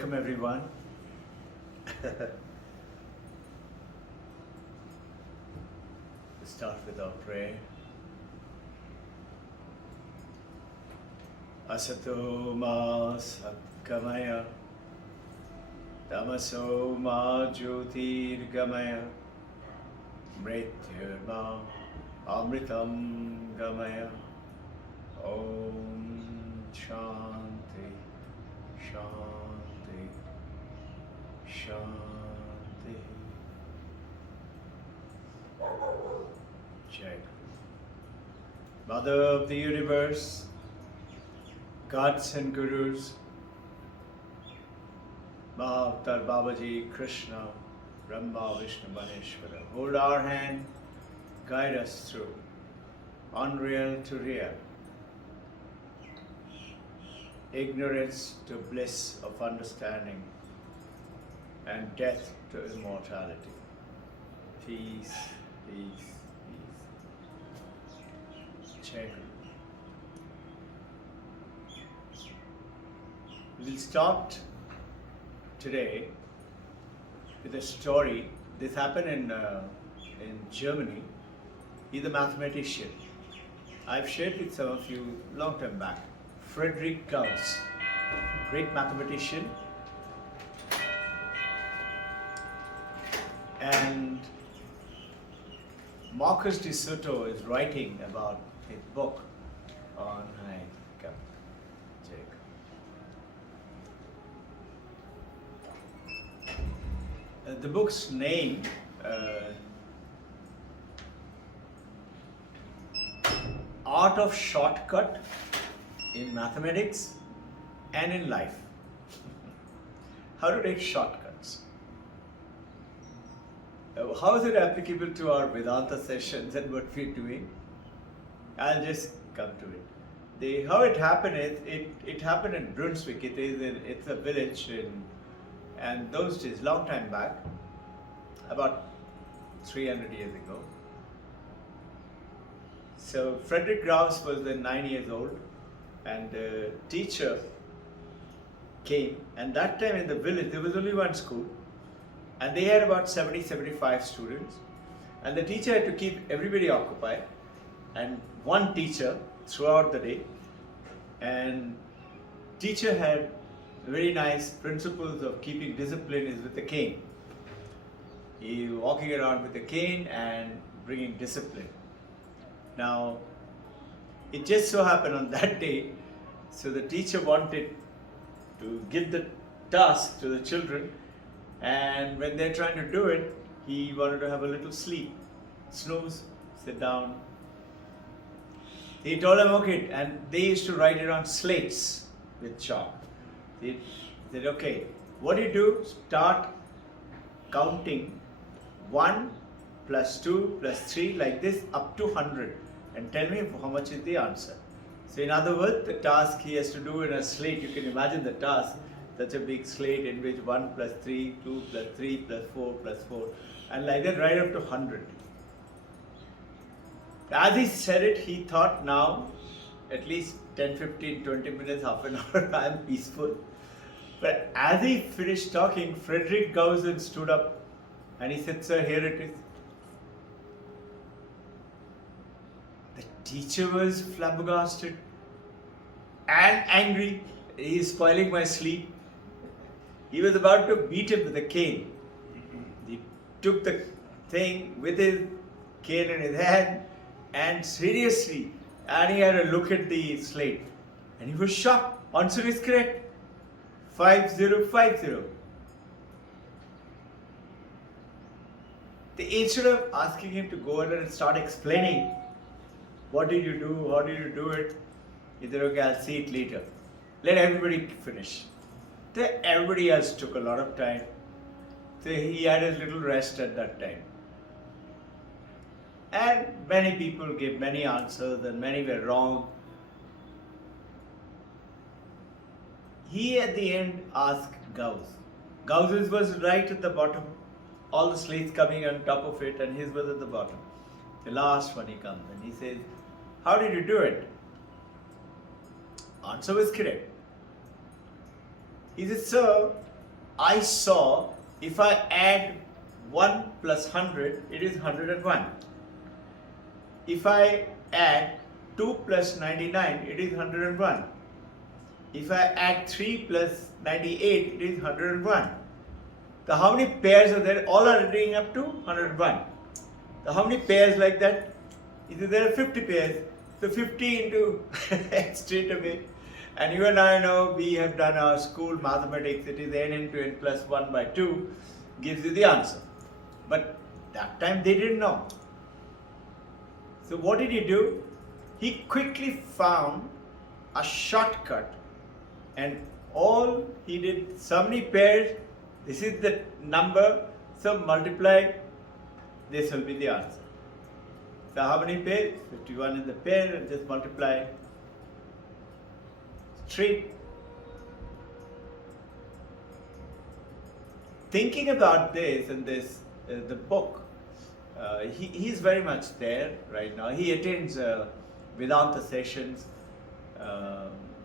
Welcome everyone. Let's start with our prayer. Asato ma satgamaya, tamaso ma jyotirgamaya, mrityurma amritam gamaya. Om Shanti, Shanti, Shanti. Jai. Mother of the universe, gods and gurus, Mahavatar Babaji, Krishna, Brahma, Vishnu, Maneshwara, hold our hand, guide us through unreal to real, ignorance to bliss of understanding, and death to immortality. Peace, peace, peace. Jai Guru. We'll start today with a story. This happened in Germany. He's a mathematician. I've shared with some of you long time back. Friedrich Gauss, great mathematician, and Marcus de Soto is writing about his book on the book's name Art of Shortcut in Mathematics and in Life. How to take shortcuts. How is it applicable to our Vedanta sessions and what we're doing? I'll just come to it. How it happened is, it happened in Brunswick. It's a village and those days, long time back, about 300 years ago. So Friedrich Gauss was then 9 years old, and the teacher came, and that time in the village there was only one school, and they had about 70-75 students, and the teacher had to keep everybody occupied, and one teacher throughout the day, and teacher had very nice principles of keeping discipline is with a cane. He walking around with a cane and bringing discipline. Now, it just so happened on that day, so the teacher wanted to give the task to the children, and when they're trying to do it, he wanted to have a little sleep, snooze, sit down. He told them, okay, and they used to write it on slates with chalk. They said, okay, what do you do? Start counting 1 plus 2 plus 3 like this up to 100 and tell me how much is the answer. So in other words, the task he has to do in a slate, you can imagine the task, such a big slate in which 1 plus 3, 2 plus 3 plus 4 plus 4, and like that right up to 100. As he said it, he thought now at least 10, 15, 20 minutes, half an hour, I am peaceful. But as he finished talking, Friedrich Gauss stood up and he said, sir, here it is. The teacher was flabbergasted and angry. He is spoiling my sleep. He was about to beat him with a cane. He took the thing with his cane in his hand and seriously, and he had a look at the slate. And he was shocked. Answer is correct. 5050. Instead of asking him to go ahead and start explaining, what did you do, how did you do it, he said, okay, I'll see it later. Let everybody finish. Then everybody else took a lot of time. So he had a little rest at that time. And many people gave many answers and many were wrong. He at the end asked Gauss. Gauss's was right at the bottom, all the slates coming on top of it, and his was at the bottom. The last one he comes and he says, how did you do it? Answer was correct. He says, sir, I saw if I add 1 plus 100, it is 101. If I add 2 plus 99, it is 101. If I add 3 plus 98, it is 101. So how many pairs are there? All are adding up to 101. So how many pairs like that? There are 50 pairs. So 50 into straight away. And you and I know we have done our school mathematics. It is n into n plus 1 by 2 gives you the answer. But that time they didn't know. So what did he do? He quickly found a shortcut, and all he did, so many pairs, this is the number, so multiply, this will be the answer. So how many pairs? 51 in the pair, and just multiply straight. Thinking about this and this, the book, he's very much there right now. He attends Vedanta sessions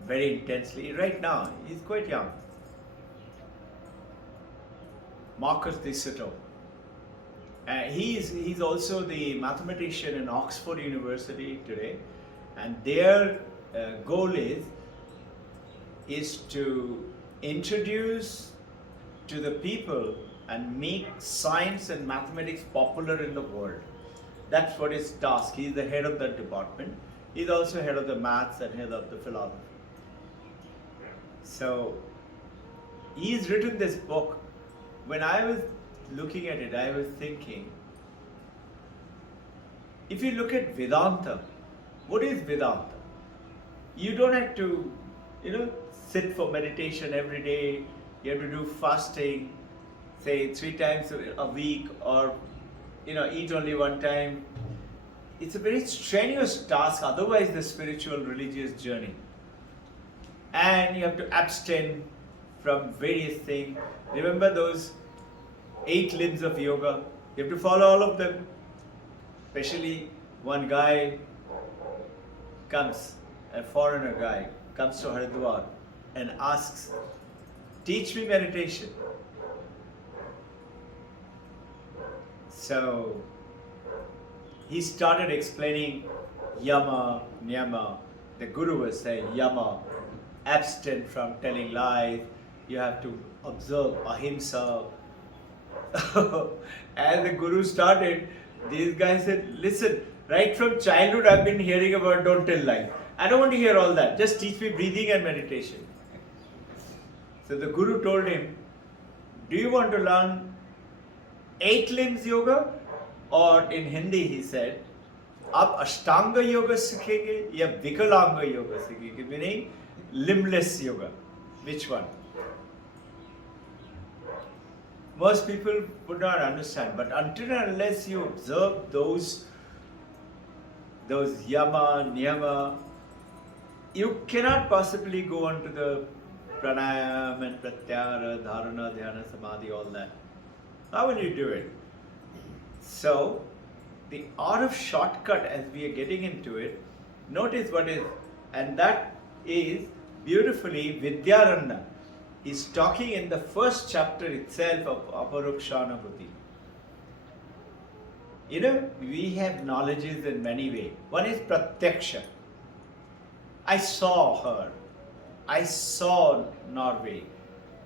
very intensely. Right now, he's quite young. Marcus de Soto. He's also the mathematician in Oxford University today, and their goal is to introduce to the people and make science and mathematics popular in the world. That's what his task. He's the head of that department. He's also head of the maths and head of the philosophy. So he's written this book. When I was looking at it, I was thinking, if you look at Vedanta, what is Vedanta? You don't have to, sit for meditation every day. You have to do fasting, say 3 times a week, or eat only 1 time. It's a very strenuous task, otherwise the spiritual religious journey. And you have to abstain from various things. Remember those 8 limbs of yoga? You have to follow all of them. Especially one guy comes, a foreigner guy, comes to Haridwar and asks, teach me meditation. So he started explaining yama, niyama. The guru was saying yama, abstain from telling lies. You have to observe ahimsa. And the guru started, these guys said, listen, right from childhood I've been hearing about don't tell lies. I don't want to hear all that. Just teach me breathing and meditation. So the guru told him, do you want to learn 8 limbs yoga? Or in Hindi he said, आप अष्टांग yoga सीखेंगे या विकलांग yoga सीखेंगे? Meaning limbless yoga. Which one? Most people would not understand, but until and unless you observe those yama, niyama, you cannot possibly go on to the pranayam and pratyahara, dharana, dhyana, samadhi, all that. How will you do it? So, the art of shortcut, as we are getting into it, notice what is, and that is beautifully Vidyaranya. He's talking in the first chapter itself of Aparukshanabhuti. We have knowledges in many ways. One is Pratyaksha. I saw her. I saw Norway.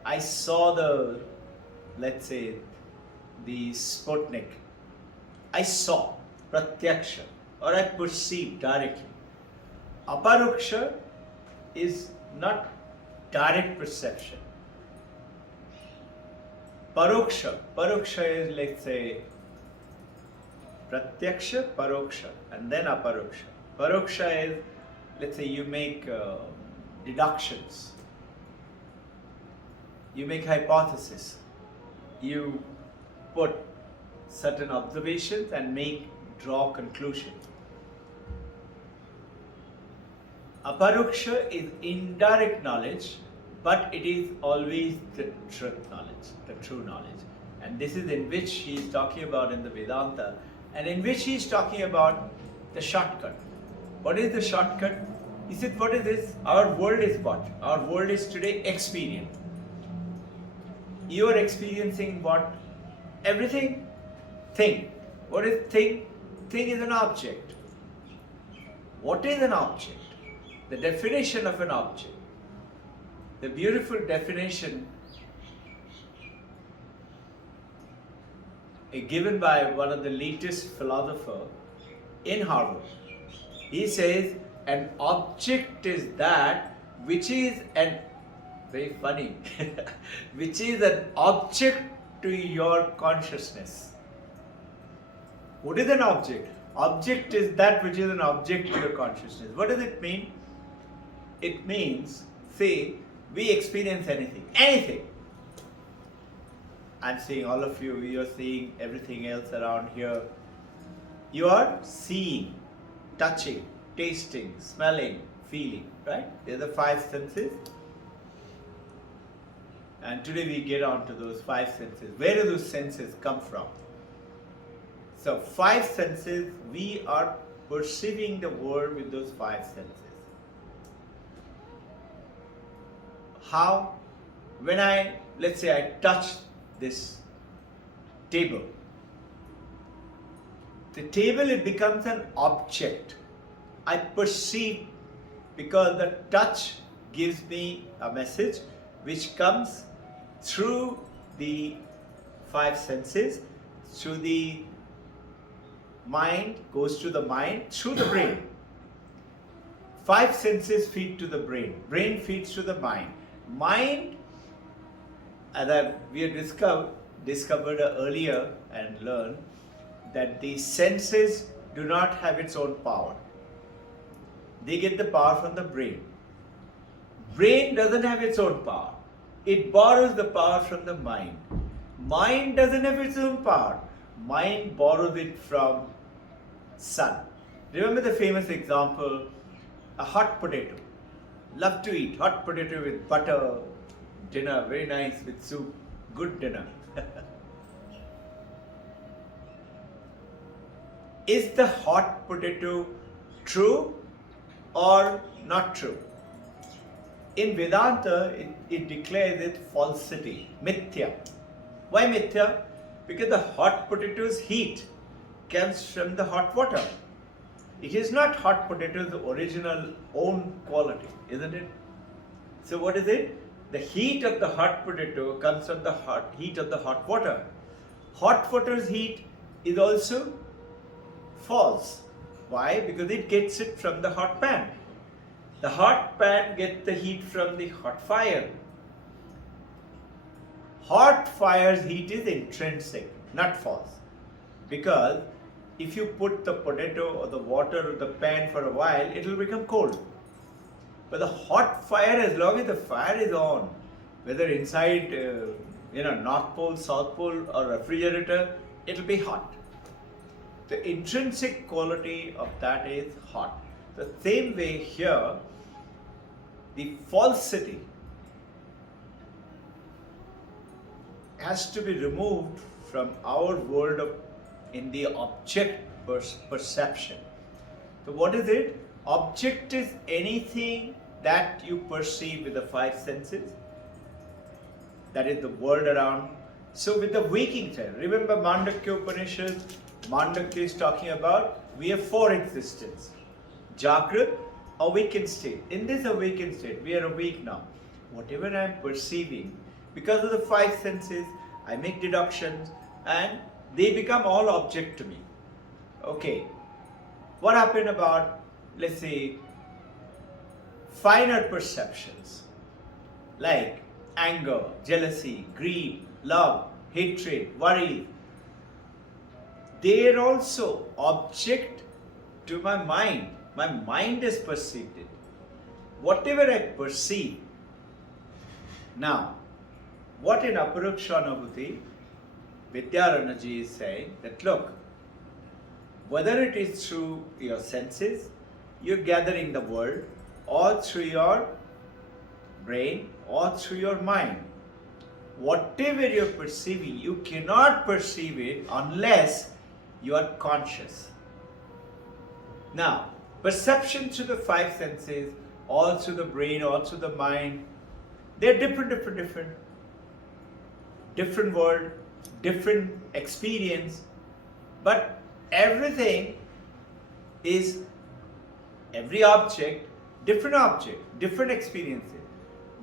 I saw the, let's say, the Sputnik. I saw Pratyaksha, or I perceived directly. Aparuksha is not direct perception. Paroksha is, let's say, Pratyaksha, Paroksha, and then Aparuksha. Paroksha is, let's say, you make deductions, you make hypotheses, you put certain observations and draw conclusions. Aparuksha is indirect knowledge, but it is always the truth knowledge, the true knowledge. And this is in which he is talking about in the Vedanta, and in which he is talking about the shortcut. What is the shortcut? He said, what is this? Our world is what? Our world is today experience. you are experiencing what? Everything? Thing. What is thing? Thing is an object. What is an object? The definition of an object. The beautiful definition given by one of the latest philosophers in Harvard. He says an object is that which is an, very funny, which is an object to your consciousness. What is an object? Object is that which is an object to your consciousness. What does it mean? It means, say, we experience anything. Anything. I'm seeing all of you, you're seeing everything else around here. You are seeing, touching, tasting, smelling, feeling, right? They're the five senses. And today we get on to those five senses. Where do those senses come from? So, five senses, we are perceiving the world with those five senses. How? When let's say I touch this table. The table, it becomes an object. I perceive because the touch gives me a message which comes through the five senses, through the mind, goes to the mind, through the brain. Five senses feed to the brain. Brain feeds to the mind. Mind, as we have discovered earlier and learned, that the senses do not have its own power. They get the power from the brain. Brain doesn't have its own power. It borrows the power from the mind. Mind doesn't have its own power. Mind borrows it from sun. Remember the famous example, a hot potato. Love to eat hot potato with butter, dinner, very nice with soup, good dinner. Is the hot potato true or not true? In Vedanta, it declares it falsity, mithya. Why mithya? Because the hot potato's heat comes from the hot water. It is not hot potato's original own quality, isn't it? So what is it? The heat of the hot potato comes from the heat of the hot water. Hot water's heat is also false. Why? Because it gets it from the hot pan. The hot pan gets the heat from the hot fire. Hot fire's heat is intrinsic, not false. Because if you put the potato or the water or the pan for a while, it will become cold. But the hot fire, as long as the fire is on, whether inside North Pole, South Pole or refrigerator, it will be hot. The intrinsic quality of that is hot. The same way here, the falsity has to be removed from our world in the object perception. So what is it? Object is anything that you perceive with the five senses. That is the world around. So with the waking time, remember Mandukya Upanishad, Mandukya is talking about we have four existences. Jagrat, awakened state. In this awakened state, we are awake now. Whatever I am perceiving, because of the five senses, I make deductions and they become all object to me. Okay, what happened about, let's say, finer perceptions like anger, jealousy, greed, love, hatred, worry? They are also object to my mind. My mind has perceived it. Whatever I perceive. Now, what in Aparukshanabhuti, Vidyaranaji is saying that look, whether it is through your senses, you're gathering the world, or through your brain, or through your mind, whatever you're perceiving, you cannot perceive it unless you are conscious. Now, perception through the five senses, all through the brain, all through the mind, they're different. different world, different experience, but everything is, every object, different experiences,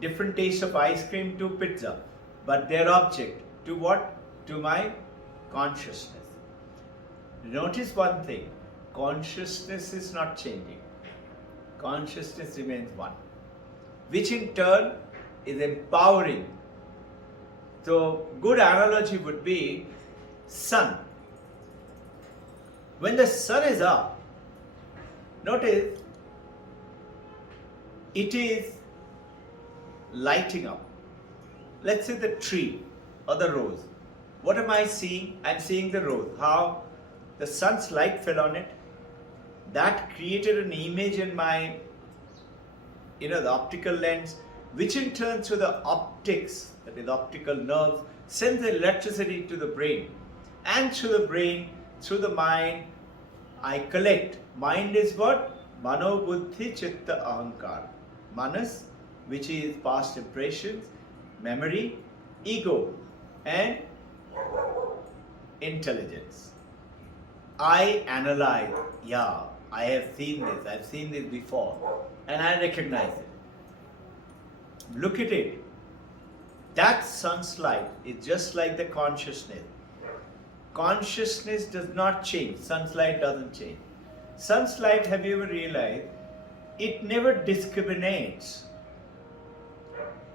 different taste of ice cream to pizza, but their object to what? To my consciousness. Notice one thing, consciousness is not changing. Consciousness remains one, which in turn is empowering. So, good analogy would be sun. When the sun is up, notice it is lighting up. Let's say the tree or the rose. What am I seeing? I'm seeing the rose. How? The sun's light fell on it. That created an image in my, the optical lens, which in turn through the optics, that is optical nerves, sends the electricity to the brain. And through the brain, through the mind, I collect. Mind is what? Mano, Buddhi, Chitta, Ahankar. Manas, which is past impressions, memory, ego, and intelligence. I analyze, yeah, I have seen this, I've seen this before, and I recognize it. Look at it. That sun's light is just like the consciousness. Consciousness does not change, sun's light doesn't change. Sun's light, have you ever realized, it never discriminates.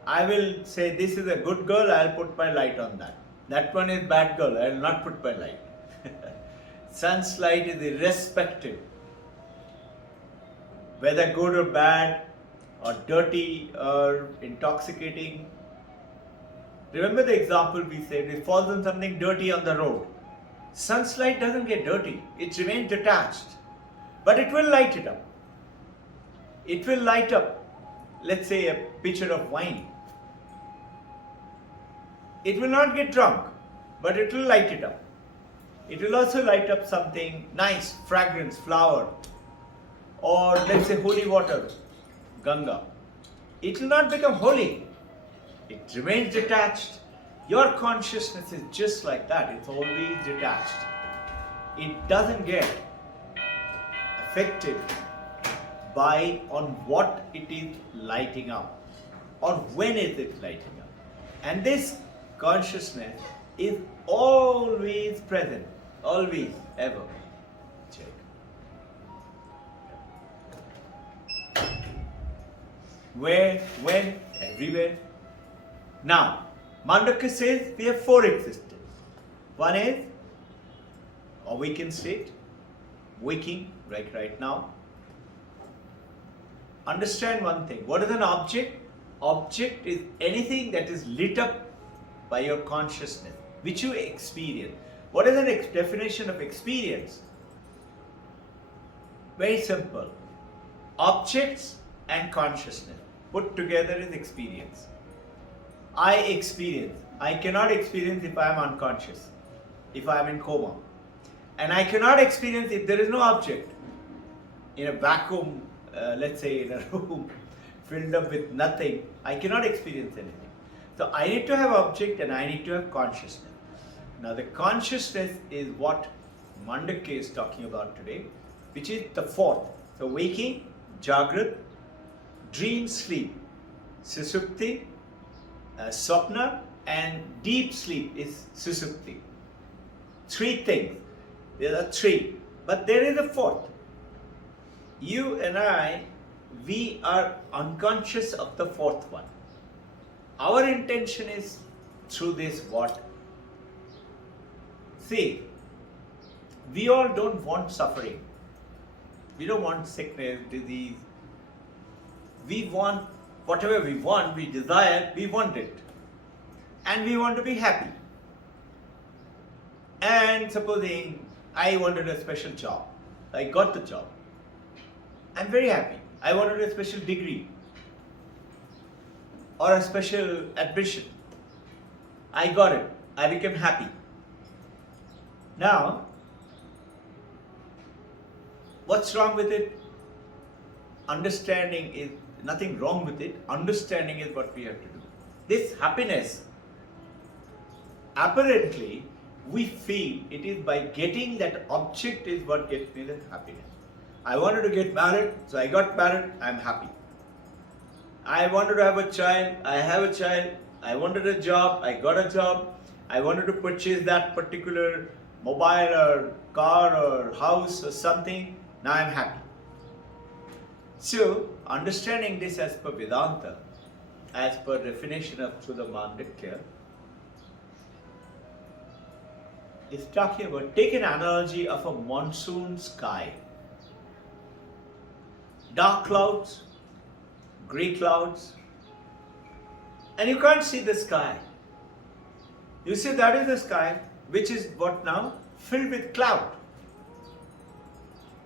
I will say this is a good girl, I'll put my light on that. That one is bad girl, I will not put my light. Sun's light is irrespective. Whether good or bad, or dirty or intoxicating. Remember the example we said, it falls on something dirty on the road. Sun's light doesn't get dirty, it remains detached. But it will light it up. It will light up, let's say, a pitcher of wine. It will not get drunk, but it will light it up. It will also light up something nice, fragrance, flower, or let's say holy water, Ganga. It will not become holy. It remains detached. Your consciousness is just like that. It's always detached. It doesn't get affected on what it is lighting up or when is it lighting up. And this consciousness is always present, always, ever. Check. Where, when, everywhere. Now, Mandukya says we have four existences. One is awakened state, waking right now. Understand one thing. What is an object? Object is anything that is lit up by your consciousness, which you experience. What is the definition of experience? Very simple. Objects and consciousness put together is experience. I experience. I cannot experience if I am unconscious, if I am in coma. And I cannot experience if there is no object. In a vacuum, let's say in a room filled up with nothing, I cannot experience anything. So I need to have object and I need to have consciousness. Now the consciousness is what Mandukya is talking about today, which is the fourth. So waking, Jagrat, dream, sleep, Susupti, Swapna, and deep sleep is Susupti. Three things. There are three. But there is a fourth. You and I, we are unconscious of the fourth one. Our intention is through this what? See, we all don't want suffering. We don't want sickness, disease. We want whatever we want, we desire, we want it. And we want to be happy. And supposing I wanted a special job, I got the job. I'm very happy. I wanted a special degree or a special admission. I got it. I became happy. Now, what's wrong with it? Understanding is nothing wrong with it. Understanding is what we have to do. This happiness apparently we feel it is by getting that object is what gets me the happiness. I wanted to get married, so I got married, I'm happy. I wanted to have a child, I have a child. I wanted a job, I got a job. I wanted to purchase that particular mobile or car or house or something, now I'm happy. So, understanding this as per Vedanta, as per definition of through the Mandukya, is talking about, take an analogy of a monsoon sky. Dark clouds, grey clouds, and you can't see the sky. You see that is the sky, which is what now? Filled with cloud.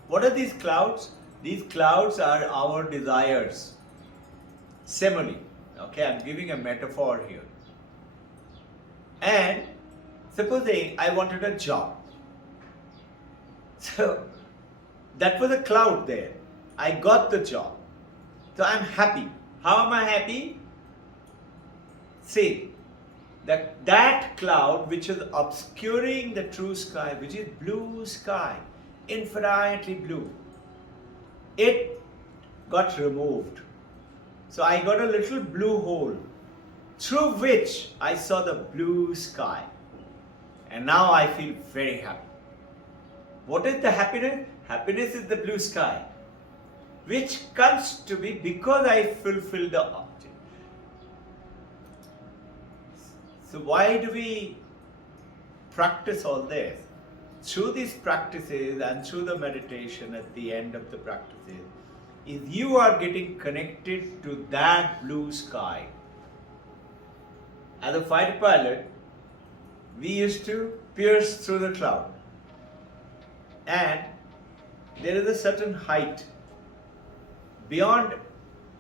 What are these clouds? These clouds are our desires. Simile. Okay, I'm giving a metaphor here. And supposing I wanted a job. So that was a cloud there. I got the job. So I'm happy. How am I happy? See, that cloud which is obscuring the true sky, which is blue sky, infinitely blue, it got removed. So I got a little blue hole through which I saw the blue sky. And now I feel very happy. What is the happiness? Happiness is the blue sky, which comes to me because I fulfill the object. So why do we practice all this? Through these practices and through the meditation at the end of the practices, is you are getting connected to that blue sky. As a fighter pilot, we used to pierce through the cloud. And there is a certain height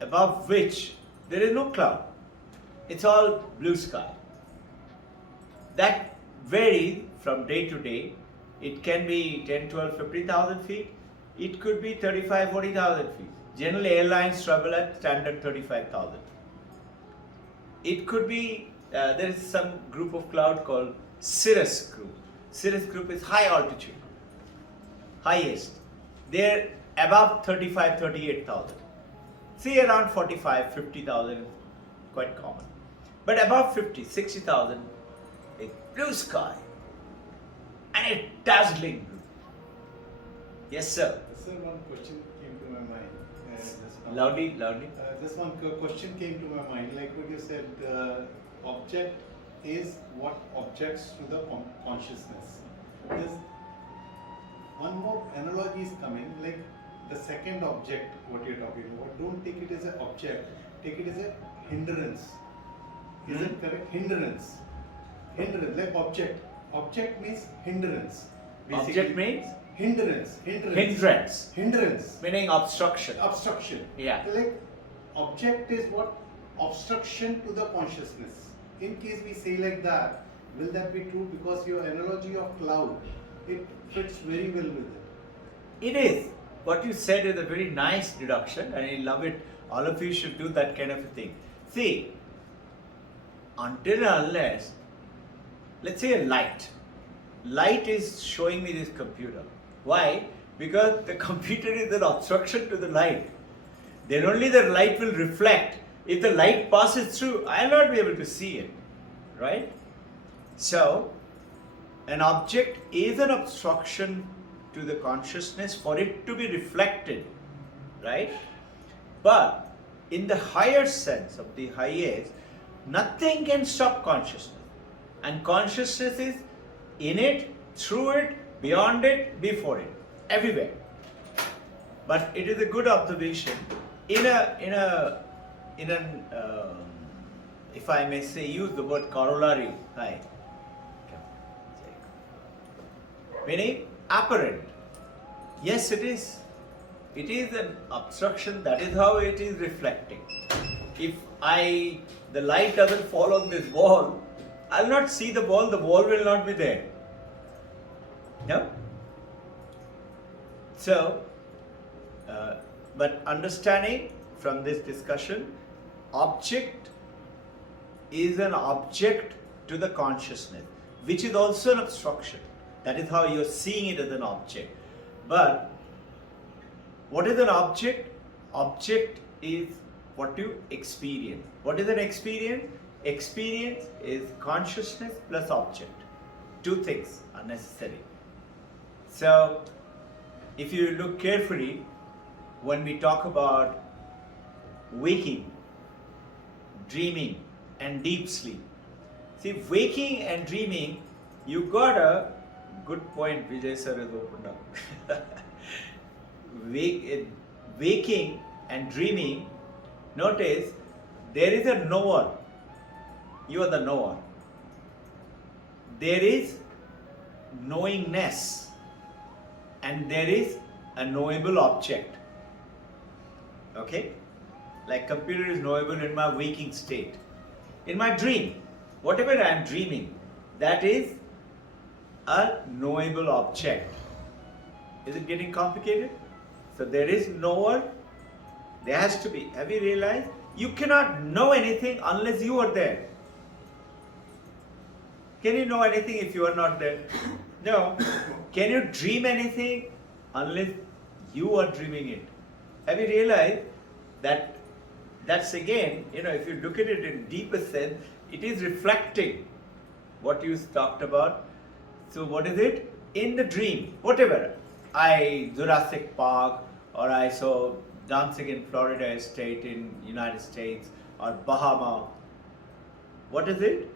above which there is no cloud. It's all blue sky. That varies from day to day. It can be 10, 12, 15,000 feet. It could be 35, 40,000 feet. Generally, airlines travel at standard 35,000. It could be, there is some group of cloud called cirrus group. Cirrus group is high altitude, highest. They're above 35, 38,000. See, around 45, 50,000 is quite common. But above 50, 60,000 is blue sky. And it's dazzling blue. Yes, sir. Sir, one question came to my mind. Loudly. Just one question came to my mind. Like what you said, object is what objects to the consciousness. There's one more analogy is coming, like the second object, what you're talking about. Don't take it as an object, take it as a hindrance. Is it correct? Hindrance, like object. Object means hindrance. Basically. Object means? Hindrance. Meaning obstruction. Yeah. Like object is what? Obstruction to the consciousness. In case we say like that, will that be true? Because your analogy of cloud, it fits very well with it. It is. What you said is a very nice deduction, and I love it. All of you should do that kind of a thing. See, until and unless, let's say a light is showing me this computer. Why? Because the computer is an obstruction to the light. Then only the light will reflect. If the light passes through, I will not be able to see it. Right? So, an object is an obstruction to the consciousness for it to be reflected. Right? But, in the higher sense of the highest, nothing can stop consciousness. And consciousness is in it, through it, beyond it, before it, everywhere. But it is a good observation. In an if I may say, use the word corollary. Hi. Meaning apparent. Yes, it is. It is an obstruction. That is how it is reflecting. If the light doesn't fall on this wall, I'll not see the wall will not be there. No? So, but understanding from this discussion, object is an object to the consciousness. which is also an obstruction. That is how you're seeing it as an object. But what is an object? Object is what you experience. What is an experience? Experience is consciousness plus object. Two things are necessary. So, if you look carefully, when we talk about waking, dreaming, and deep sleep. See, waking and dreaming, you got a good point Vijay sir has opened up. Waking and dreaming, notice there is a knower. You are the knower. There is knowingness and there is a knowable object. Okay? Like computer is knowable in my waking state. In my dream, whatever I am dreaming, that is a knowable object. Is it getting complicated? So there is knower, there has to be. Have you realized? You cannot know anything unless you are there. Can you know anything if you are not there? No. Can you dream anything unless you are dreaming it? Have you realized that that's again, if you look at it in deeper sense, it is reflecting what you talked about. So what is it? In the dream, whatever. Jurassic Park, or I saw dancing in Florida State in United States, or Bahama. What is it?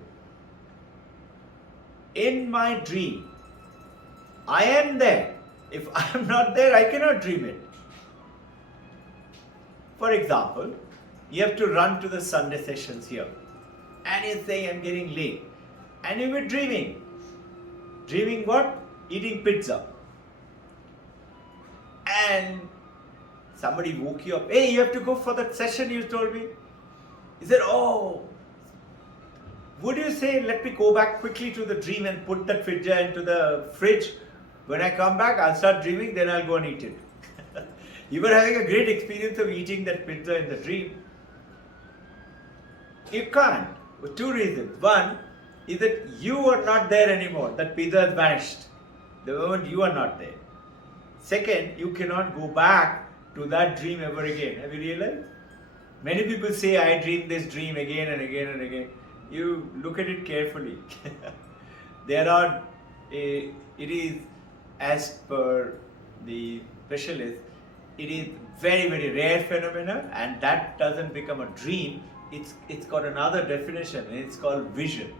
In my dream, I am there. If I am not there, I cannot dream it. For example, you have to run to the Sunday sessions here. And you say, I'm getting late. And you were dreaming. Dreaming what? Eating pizza. And somebody woke you up. Hey, you have to go for that session you told me. He said, oh. Would you say, let me go back quickly to the dream and put that pizza into the fridge? When I come back, I'll start dreaming, then I'll go and eat it. You were having a great experience of eating that pizza in the dream. You can't, for two reasons. One is that you are not there anymore. That pizza has vanished the moment you are not there. Second, you cannot go back to that dream ever again. Have you realized? Many people say, I dream this dream again and again and again. You look at it carefully. It is, as per the specialist, it is very, very rare phenomena, and that doesn't become a dream. It's got another definition, and it's called vision.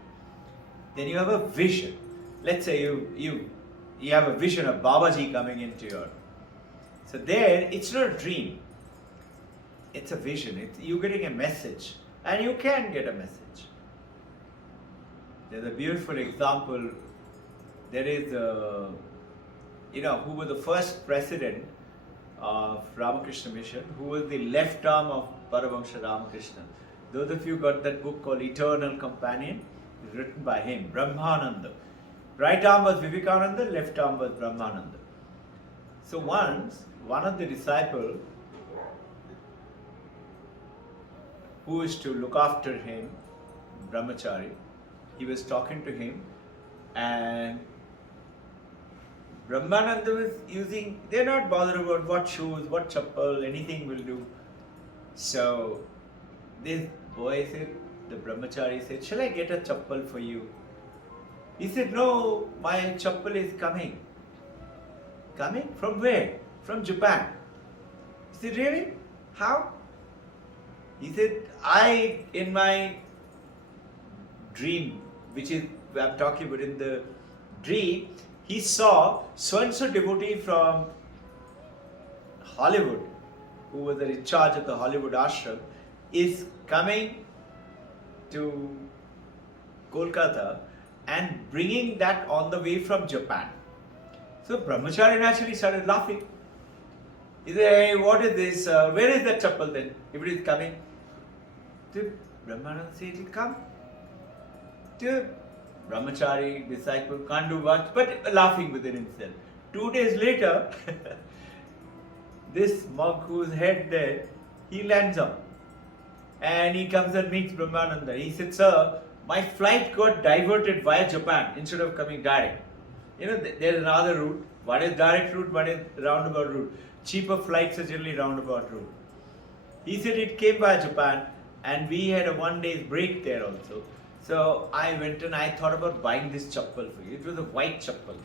Then you have a vision. Let's say you have a vision of Babaji coming into your. So there, it's not a dream. It's a vision. You're getting a message, and you can get a message. There's a beautiful example. There is who was the first president of Ramakrishna Mission, who was the left arm of Paramahamsa Ramakrishna. Those of you got that book called Eternal Companion, it's written by him, Brahmananda. Right arm was Vivekananda, left arm was Brahmananda. So once, one of the disciples who is to look after him, Brahmachari, he was talking to him, and Brahmananda was using, they're not bothered about what shoes, what chappal, anything will do. So this boy said, the Brahmachari said, shall I get a chappal for you? He said, no, my chappal is coming. Coming? From where? From Japan. He said, really? How? He said, in my dream, which is, I'm talking about in the dream, he saw so-and-so devotee from Hollywood, who was in charge of the Hollywood ashram, is coming to Kolkata and bringing that on the way from Japan. So Brahmachari naturally started laughing. He said, hey, what is this? Where is that chappal then, if it is coming? So Brahmananda said, it will come. So Brahmachari, disciple, can't do much, but laughing within himself. 2 days later, this monk whose head there, he lands up. And he comes and meets Brahmananda. He said, sir, My flight got diverted via Japan instead of coming direct. There's another route. One is direct route, one is roundabout route. Cheaper flights are generally roundabout route. He said it came via Japan, and we had a 1 day's break there also. So I went and I thought about buying this chappal for you. It was a white chappal.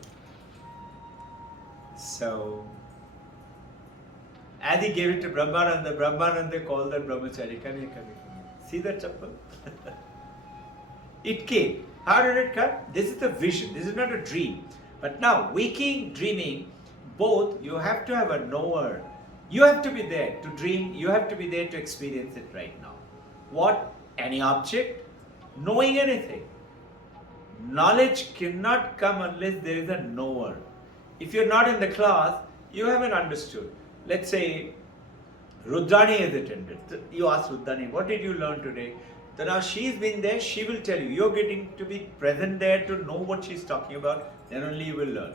So as he gave it to Brahmananda called that brahmachari, come here. See that chappal? It came. How did it come? This is the vision. This is not a dream. But now, waking, dreaming, both, you have to have a knower. You have to be there to dream. You have to be there to experience it right now. What? Any object? Knowing anything. Knowledge cannot come unless there is a knower. If you're not in the class, you haven't understood. Let's say Rudrani has attended. You ask Rudrani, what did you learn today? So now she's been there, she will tell you. You're getting to be present there to know what she's talking about, then only you will learn.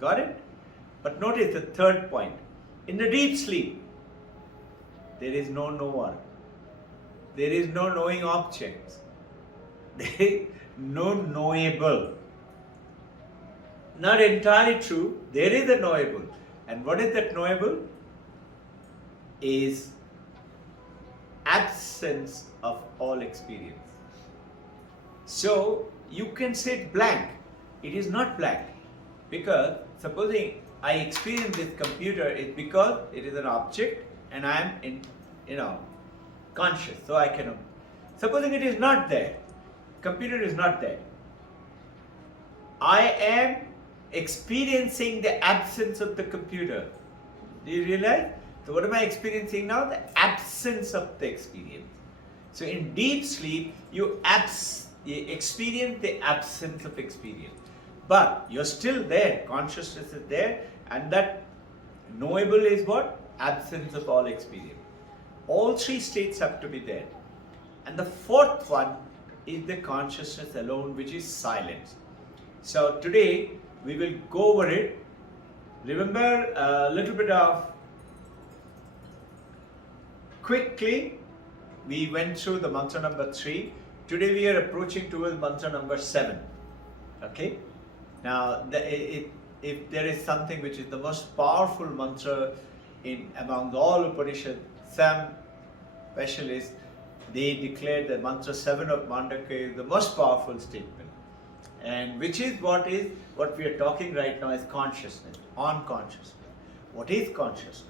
Got it? But notice the third point. In the deep sleep, there is no knower. There is no knowing objects. There is no knowable. Not entirely true. There is a knowable. And what is that knowable? Is absence of all experience. So you can say it blank. It is not blank. Because supposing I experience this computer, it's because it is an object and I am conscious. So I can. Supposing it is not there. Computer is not there. I am experiencing the absence of the computer. Do you realize? So what am I experiencing now? The absence of the experience. So in deep sleep, you experience the absence of experience. But you're still there. Consciousness is there. And that knowable is what? Absence of all experience. All three states have to be there. And the fourth one is the consciousness alone, which is silence. So today, we will go over it. Remember a little bit of quickly, we went through the mantra number 3. Today we are approaching towards mantra number 7. Okay? Now, if there is something which is the most powerful mantra among all Upanishad, some specialists, they declare that mantra 7 of Mandukya is the most powerful statement. And which is what we are talking right now is consciousness, on consciousness. What is consciousness?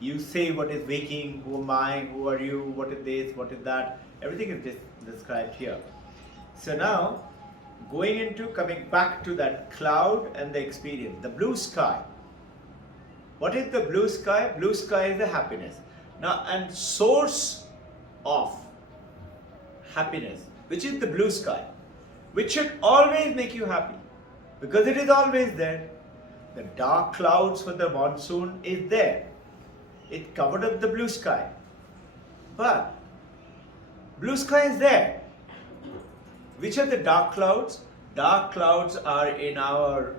You say what is waking, who am I, who are you, what is this, what is that, everything is described here. So now, coming back to that cloud and the experience, the blue sky. What is the blue sky? Blue sky is the happiness. Now, and source of happiness, which is the blue sky, which should always make you happy, because it is always there. The dark clouds for the monsoon is there. It covered up the blue sky. But blue sky is there. Which are the dark clouds? Dark clouds are in our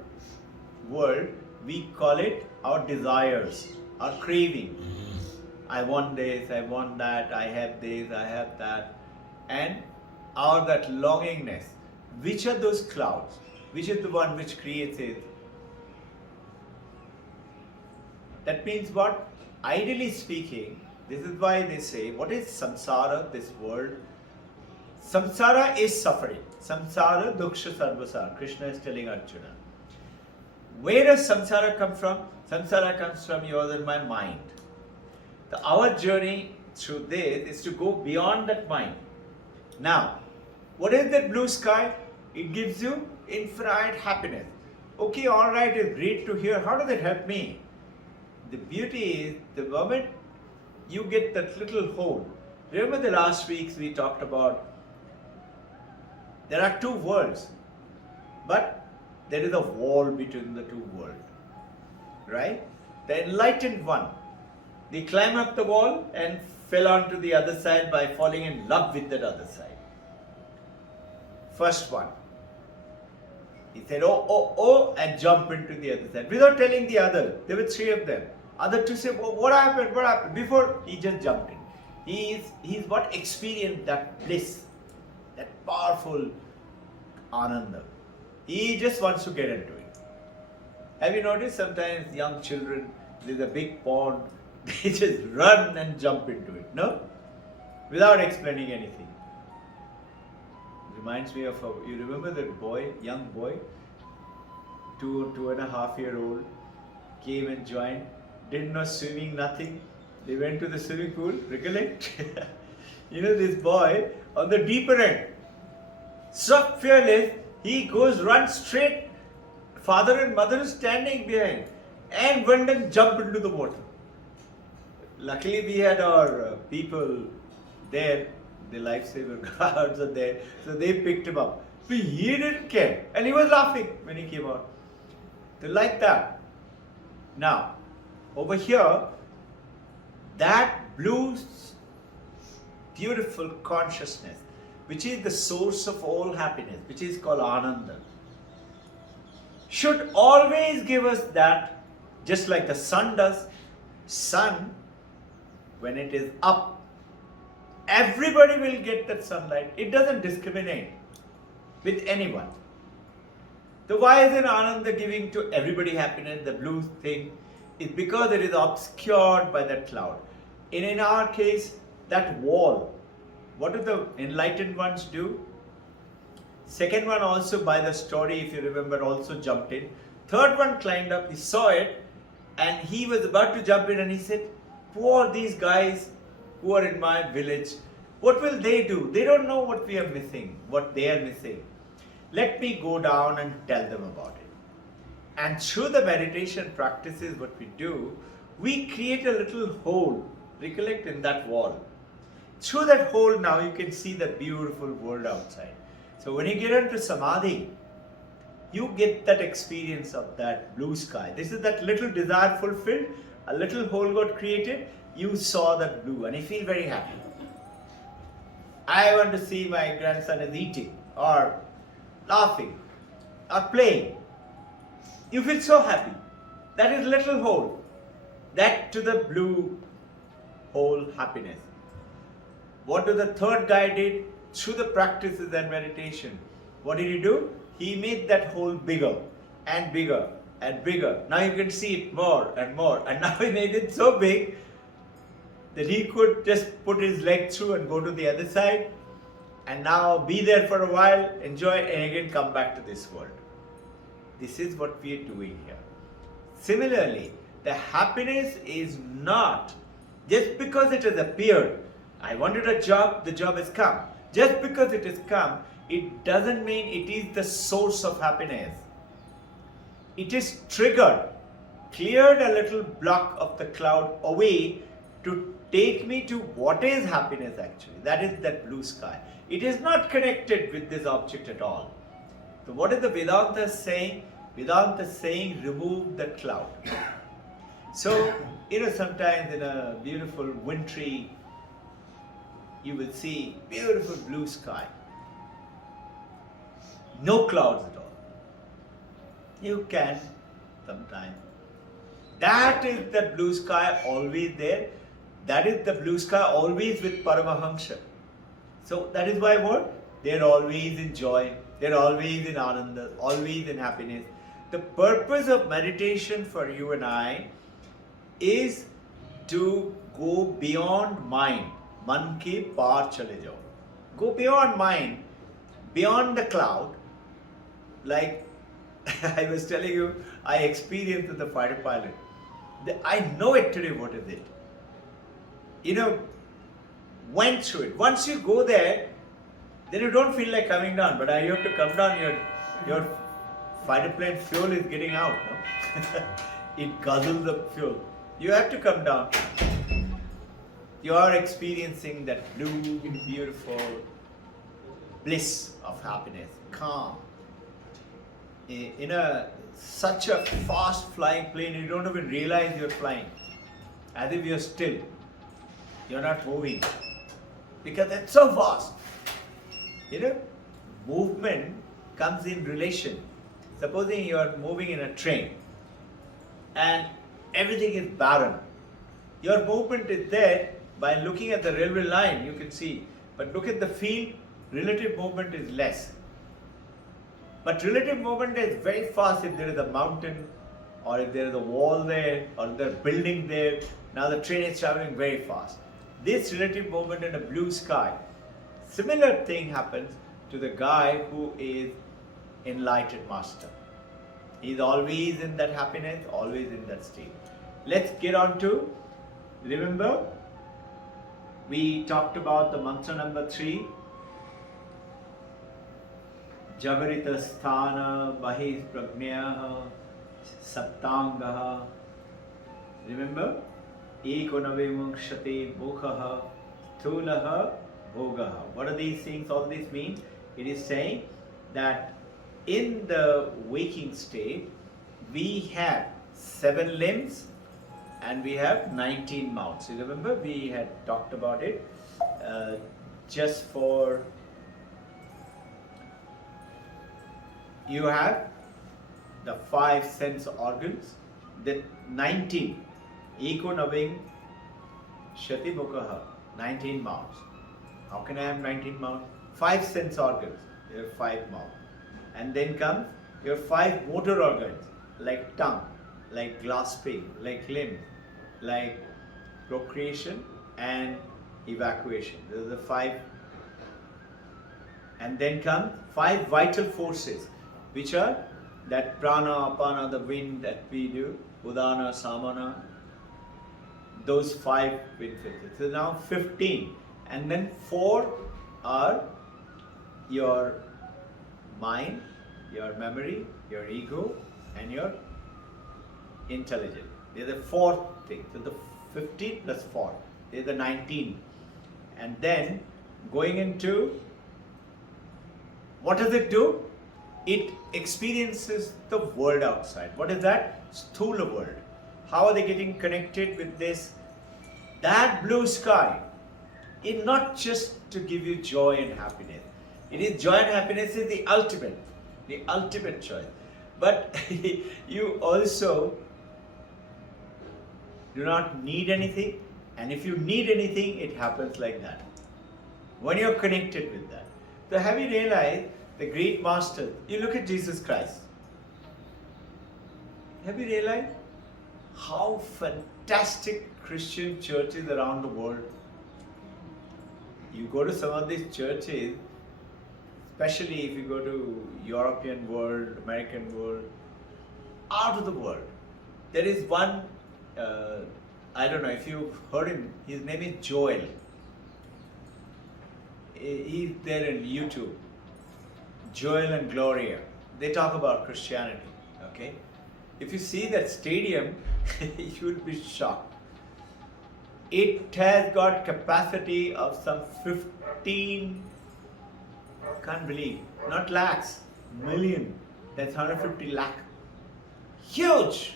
world, we call it our desires, our craving. I want this, I want that, I have this, I have that. And that longingness. Which are those clouds? Which is the one which creates it? That means what? Ideally speaking, this is why they say, what is samsara, this world? Samsara is suffering. Samsara duksha sarvasara. Krishna is telling Arjuna. Where does samsara come from? Samsara comes from yours and my mind. Our journey through this is to go beyond that mind. Now, what is that blue sky? It gives you infinite happiness. Okay, alright, it's great to hear. How does it help me? The beauty is, the moment you get that little hold. Remember the last weeks we talked about, there are two worlds, but there is a wall between the two worlds. Right? The enlightened one, they climb up the wall and fell onto the other side by falling in love with that other side. First one. He said, oh, and jump into the other side. Without telling the other, there were 3 of them. Other 2 said, what happened? Before he just jumped in. He's what experienced that bliss. that powerful Ananda. He just wants to get into it. Have you noticed sometimes young children, there's a big pond, they just run and jump into it, no? Without explaining anything. Reminds me of, you remember that boy, young boy, 2.5 year old, came and joined, didn't know swimming, nothing. They went to the swimming pool, recollect? You know, this boy on the deeper end, so fearless, he goes, runs straight. Father and mother is standing behind and went and jumped into the water. Luckily, we had our people there, the lifesaver guards are there, so they picked him up. But he didn't care, and he was laughing when he came out. They like that. Now, over here, that blue, beautiful consciousness, which is the source of all happiness, which is called Ananda, should always give us that, just like the sun does. Sun, when it is up, everybody will get that sunlight. It doesn't discriminate with anyone. So why is it Ananda giving to everybody happiness, the blue thing? It's because it is obscured by that cloud. In our case, that wall, what do the enlightened ones do? Second one also, by the story, if you remember, also jumped in. Third one climbed up, he saw it, and he was about to jump in, and he said, poor these guys who are in my village, what will they do? They don't know what we are missing, what they are missing. Let me go down and tell them about it. And through the meditation practices, what we do, we create a little hole, recollect, in that wall. Through that hole now you can see the beautiful world outside. So when you get into Samadhi, you get that experience of that blue sky. This is that little desire fulfilled, a little hole got created, you saw that blue and you feel very happy. I want to see my grandson is eating or laughing or playing. You feel so happy. That is little hole. That to the blue whole happiness. What did the third guy did? Through the practices and meditation, what did he do? He made that hole bigger and bigger and bigger. Now you can see it more and more. And now he made it so big that he could just put his leg through and go to the other side and now be there for a while, enjoy, and again come back to this world. This is what we are doing here. Similarly, the happiness is not just because it has appeared. I wanted a job, the job has come. Just because it has come, it doesn't mean it is the source of happiness. It is triggered, cleared a little block of the cloud away to take me to what is happiness actually. That is that blue sky. It is not connected with this object at all. So what is the Vedanta saying? Vedanta is saying remove the cloud. So, sometimes in a beautiful wintry, you will see beautiful blue sky. No clouds at all. You can sometimes. That is the blue sky always there. That is the blue sky always with Paramahamsa. So that is why what? They are always in joy. They are always in Ananda, always in happiness. The purpose of meditation for you and I is to go beyond mind. Man ke paar chale jao. Go beyond mind, beyond the cloud. Like I was telling you, I experienced with the fighter pilot. I know it today, what is it? Went through it. Once you go there, then you don't feel like coming down. But you have to come down, your fighter plane fuel is getting out. No? It guzzles the fuel. You have to come down. You are experiencing that blue, beautiful bliss of happiness, calm. In such a fast flying plane, you don't even realize you're flying. As if you're still. You're not moving. Because it's so fast. Movement comes in relation. Supposing you're moving in a train and everything is barren. Your movement is there by looking at the railway line, you can see. But look at the field, relative movement is less. But relative movement is very fast if there is a mountain, or if there is a wall there, or if there is a building there. Now the train is traveling very fast. This relative movement in a blue sky, similar thing happens to the guy who is enlightened master. He is always in that happiness, always in that state. Let's get on to, remember, we talked about the mantra number 3. Jagarita sthana bahis pragnayaha saptangaha. Remember? Ekonavemukshate bokhaha thulaha bhogaha. What are these things? All these mean? It is saying that in the waking state, we have 7 limbs and we have 19 mouths. You remember we had talked about it just for, you have the 5 sense organs, the 19, Eko Naving Shati Bhukaha, 19 mouths. How can I have 19 mouths? 5 sense organs, you have 5 mouths. And then comes your 5 motor organs, like tongue, like grasping, like limb, like procreation and evacuation. Those are the 5. And then come 5 vital forces, which are that prana, apana, the wind that we do, udana, samana, those 5 wind forces. So now 15. And then 4 are your mind, your memory, your ego, and your intelligence. They're the 4 things. So the 15 plus 4, they're the 19. And then going into, what does it do? It experiences the world outside. What is that? Sthula world. How are they getting connected with this? That blue sky is not just to give you joy and happiness. It is joy and happiness is the ultimate choice. But you also do not need anything, and if you need anything, it happens like that. When you're connected with that. So have you realized the great master? You look at Jesus Christ. Have you realized how fantastic Christian churches around the world? You go to some of these churches, especially if you go to European world, American world, out of the world. There is one, I don't know if you've heard him, his name is Joel. He's there in YouTube. Joel and Gloria. They talk about Christianity, okay? If you see that stadium, you will be shocked. It has got capacity of some 15, can't believe, not lakhs, million, that's 150 lakh. Huge!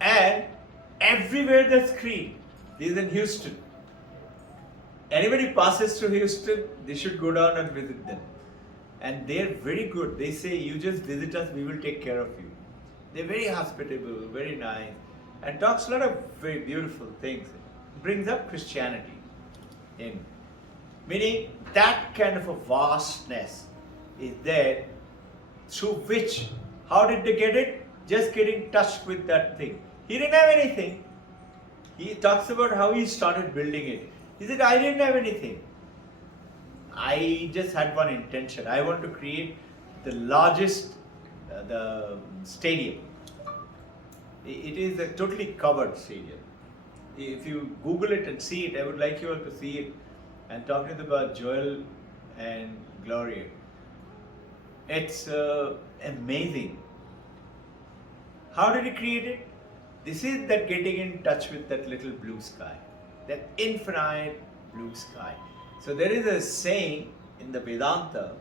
And everywhere the screen. This is in Houston. Anybody passes through Houston, they should go down and visit them. And they're very good. They say, you just visit us, we will take care of you. They're very hospitable, very nice, and talks a lot of very beautiful things. Brings up Christianity in. Meaning that kind of a vastness is there through which, how did they get it? Just getting touched with that thing. He didn't have anything. He talks about how he started building it. He said, I didn't have anything. I just had one intention. I want to create the largest the stadium. It is a totally covered stadium. If you Google it and see it, I would like you all to see it. And talking about Joel and Gloria. It's amazing. How did he create it? This is that getting in touch with that little blue sky, that infinite blue sky. So there is a saying in the Vedanta,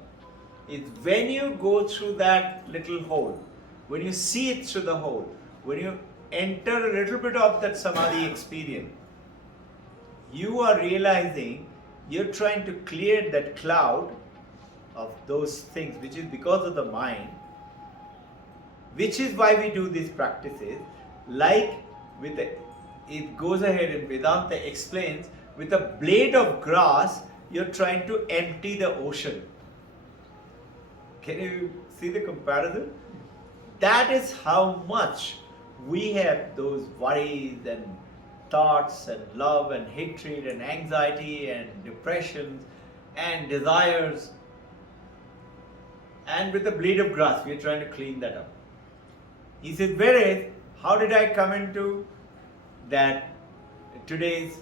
is when you go through that little hole, when you see it through the hole, when you enter a little bit of that samadhi experience, you are realizing you're trying to clear that cloud of those things, which is because of the mind, which is why we do these practices. Like with the, it goes ahead and Vedanta explains, with a blade of grass, you're trying to empty the ocean. Can you see the comparison? That is how much we have those worries and thoughts and love and hatred and anxiety and depressions and desires. And with the blade of grass, we are trying to clean that up. He said, whereas, how did I come into that today's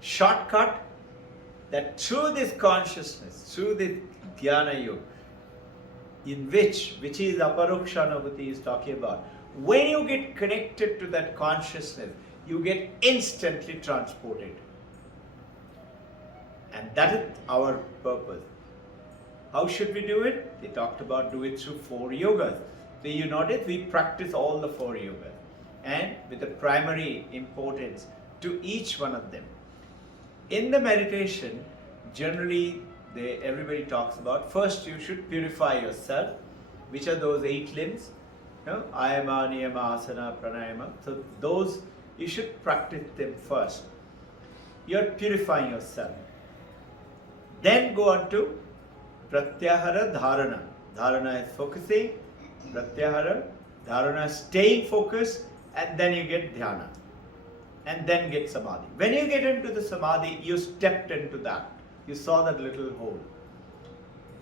shortcut? That through this consciousness, through this dhyana yoga, in which is aparokshanubhuti is talking about, when you get connected to that consciousness, you get instantly transported. And that is our purpose. How should we do it? They talked about do it through 4 yogas. So you notice we practice all the 4 yogas, and with the primary importance to each one of them. In the meditation, generally everybody talks about first you should purify yourself, which are those 8 limbs. Ayama, niyama, asana, pranayama. So those you should practice them first. You're purifying yourself. Then go on to pratyahara dharana. Dharana is focusing, pratyahara, dharana is staying focused, and then you get dhyana. And then get samadhi. When you get into the samadhi, you stepped into that. You saw that little hole.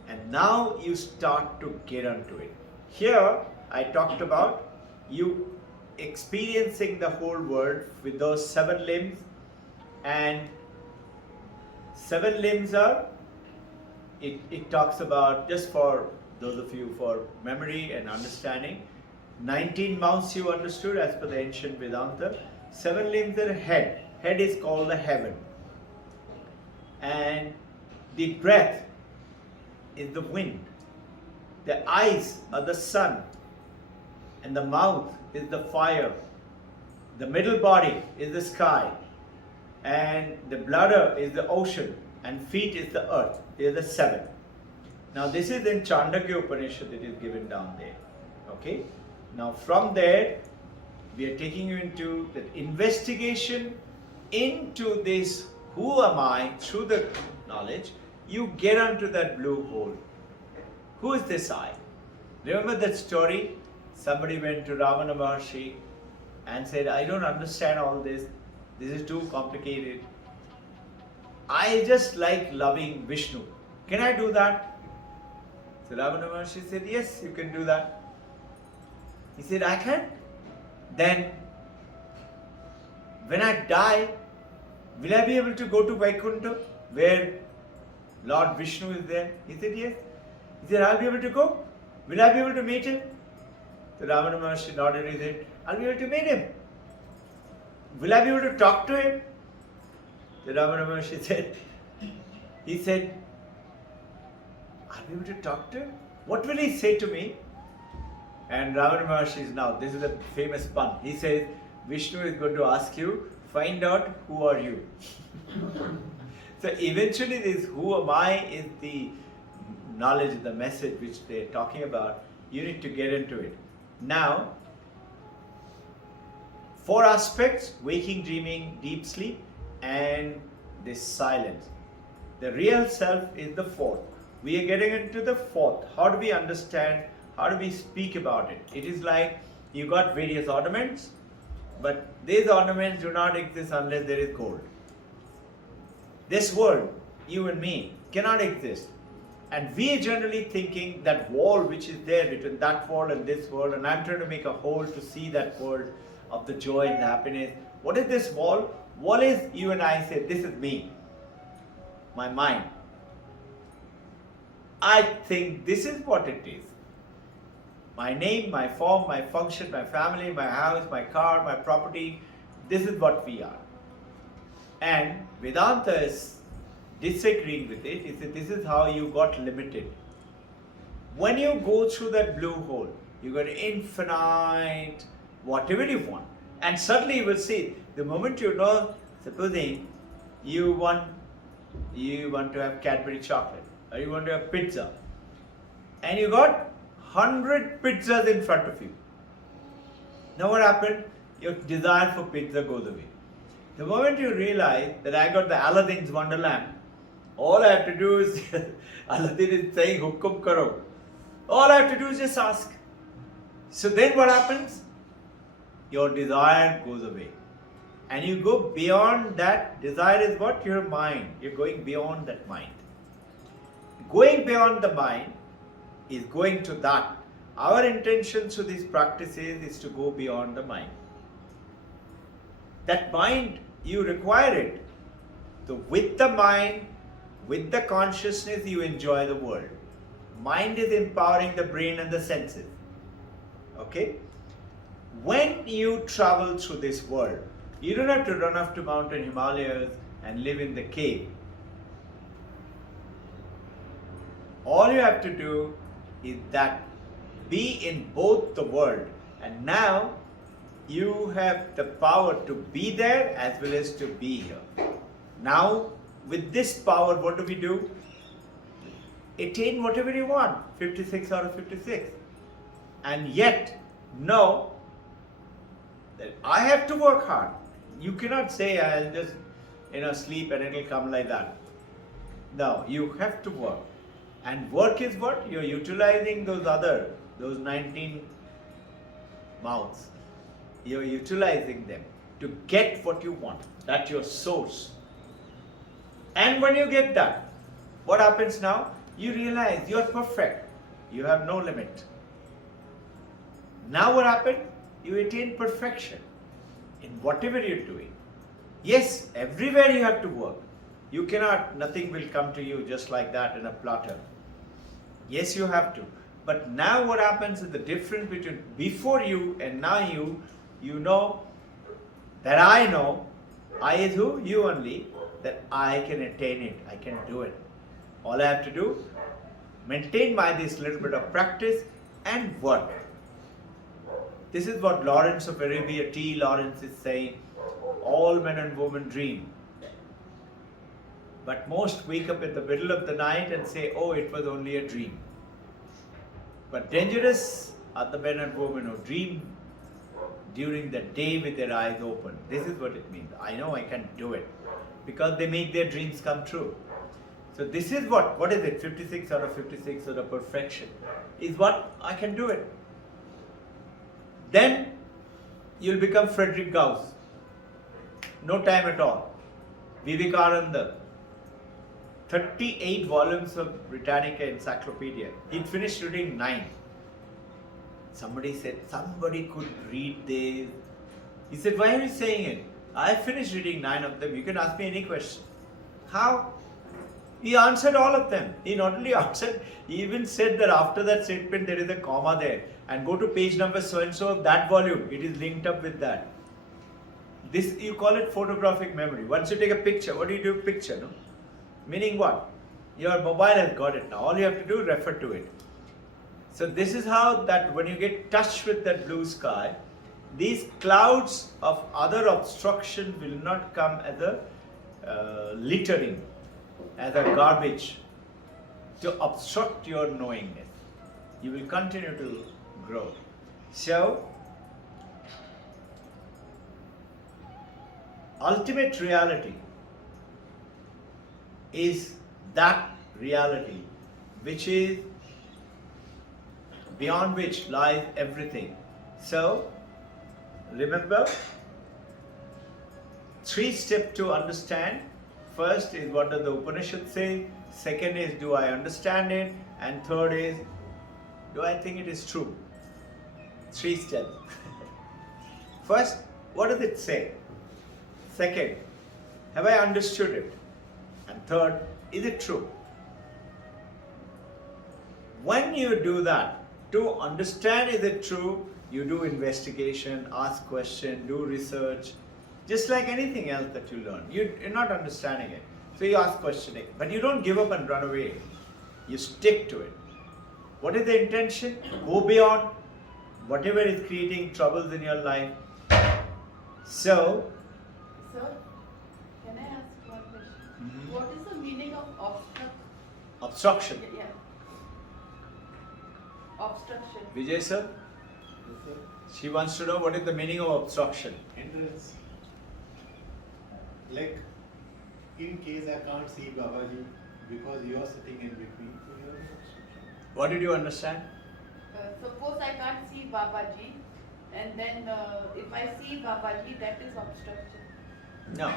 And now you start to get onto it. Here, I talked about you experiencing the whole world with those 7 limbs. And 7 limbs are, it talks about, just for those of you for memory and understanding, 19 mouths you understood as per the ancient Vedanta. 7 limbs are head. Head is called the heaven. And the breath is the wind. The eyes are the sun. And the mouth is the fire. The middle body is the sky. And the bladder is the ocean. And feet is the earth. They are the 7. Now this is in Mandukya Upanishad that is given down there. Okay? Now from there, we are taking you into the investigation into this, who am I, through the knowledge. You get onto that blue hole. Who is this I? Remember that story? Somebody went to Ramana Maharshi and said, I don't understand all this. This is too complicated. I just like loving Vishnu. Can I do that? So Ramana Maharshi said, yes, you can do that. He said, I can? Then, when I die, will I be able to go to Vaikuntha, where Lord Vishnu is there? He said, yes. He said, I'll be able to go. Will I be able to meet him? So Ramana Maharshi nodded his head. I'll be able to meet him. Will I be able to talk to him? So Ramana Maharshi said, he said, I'll be able to talk to him? What will he say to me? And Ramana Maharshi is now, this is a famous pun. He says, Vishnu is going to ask you, find out who are you. So eventually this who am I is the knowledge, the message which they're talking about. You need to get into it. Now, 4 aspects: waking, dreaming, deep sleep, and this silence. The real self is the 4th. We are getting into the 4th. How do we understand? How do we speak about it? It is like you got various ornaments, but these ornaments do not exist unless there is gold. This world, you and me, cannot exist. And we are generally thinking that wall which is there between that world and this world, and I'm trying to make a hole to see that world of the joy and the happiness. What is this wall? Wall is, you and I say, this is me, my mind. I think this is what it is. My name, my form, my function, my family, my house, my car, my property, this is what we are. And Vedanta is disagreeing with it. He said, this is how you got limited. When you go through that blue hole, you got infinite, whatever you want. And suddenly you will see, the moment you know, supposing you want to have Cadbury chocolate, or you want to have pizza, and you got 100 pizzas in front of you. Now what happened? Your desire for pizza goes away. The moment you realize that I got the Aladdin's Wonderland, All I have to do is, Aladdin is saying, Hukum karo. All I have to do is just ask. So then what happens? Your desire goes away. And you go beyond that. Desire is what? Your mind. You're going beyond that mind. Going beyond the mind is going to that. Our intention through these practices is to go beyond the mind. That mind, you require it. So with the mind, with the consciousness, you enjoy the world. Mind is empowering the brain and the senses. Okay? When you travel through this world, you don't have to run up to mountain Himalayas and live in the cave. All you have to do is that be in both the world, and now you have the power to be there as well as to be here. Now with this power, what do we do? Attain whatever you want, 56 out of 56. And yet know that I have to work hard. You cannot say I'll just sleep and it'll come like that. No, you have to work. And work is what? You're utilizing those 19 mouths. You're utilizing them to get what you want. That's your source. And when you get that, what happens now? You realize you're perfect. You have no limit. Now what happened? You attain perfection in whatever you're doing. Yes, everywhere you have to work. You cannot, nothing will come to you just like that in a platter. Yes, you have to. But now what happens is the difference between before you and now you know that I know, I is who? You only, that I can attain it, I can do it. All I have to do, maintain by this little bit of practice and work. This is what Lawrence of Arabia, T. Lawrence is saying, all men and women dream. But most wake up in the middle of the night and say, oh, it was only a dream. But dangerous are the men and women who dream during the day with their eyes open. This is what it means. I know I can do it. Because they make their dreams come true. So this is what is it? 56 out of 56 out of perfection. Is what? I can do it. Then you'll become Frederick Gauss. No time at all. Vivekananda. 38 volumes of Britannica Encyclopedia. He'd finished reading 9. Somebody said, somebody could read this. He said, why are you saying it? I finished reading 9 of them. You can ask me any question. How? He answered all of them. He not only answered, he even said that after that statement there is a comma there. And go to page number so and so of that volume. It is linked up with that. This, you call it photographic memory. Once you take a picture, what do you do with picture? No? Meaning what? Your mobile has got it now. All you have to do is refer to it. So this is how that when you get touched with that blue sky, these clouds of other obstruction will not come as a littering, as a garbage to obstruct your knowingness. You will continue to grow. So, ultimate reality is that reality which is beyond which lies everything. So, remember, 3 steps to understand. First is what does the Upanishad say? Second is do I understand it? And third is do I think it is true? 3 steps. First, what does it say? Second, have I understood it? And third, is it true? When you do that, to understand is it true, you do investigation, ask question, do research, just like anything else that you learn. You're not understanding it. So you ask questioning, but you don't give up and run away. You stick to it. What is the intention? Go beyond whatever is creating troubles in your life. So, Sir, can I ask one question? Mhm. What is the meaning of obstruction. Yeah. Obstruction. Vijay sir, Yes, sir. she wants to know what is the meaning of obstruction. Hindrance. Like, in case I can't see Babaji, because you are sitting in between, so you are in obstruction. What did you understand? Suppose I can't see Babaji, and then if I see Babaji, that is obstruction. No.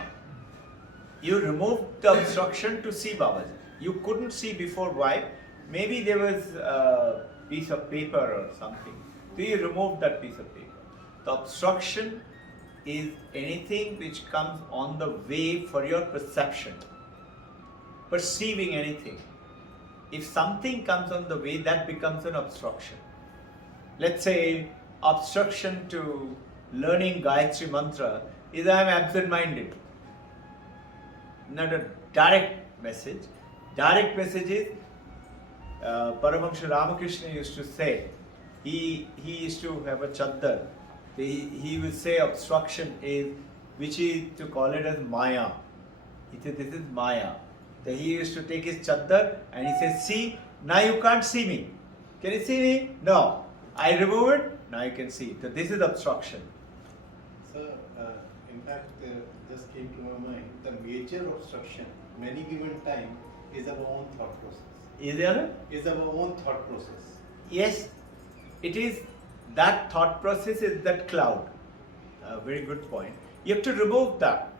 You removed the obstruction to see Babaji. You couldn't see before. Why? Maybe there was a piece of paper or something. So you removed that piece of paper. The obstruction is anything which comes on the way for your perception. Perceiving anything. If something comes on the way, that becomes an obstruction. Let's say obstruction to learning Gayatri Mantra is I am absent-minded. Not a direct message. Direct message is Paramahansa Ramakrishna used to say, he used to have a chaddar. He will say obstruction is, which is to call it as Maya. He said this is Maya. Then he used to take his chaddar and he says, see, now you can't see me. Can you see me? No. I remove it, now you can see. So this is obstruction. Sir, in fact, just came to my mind, the major obstruction, many given time, is our own thought process. Is there? Is our own thought process. Yes, it is. That thought process is that cloud. Very good point. You have to remove that.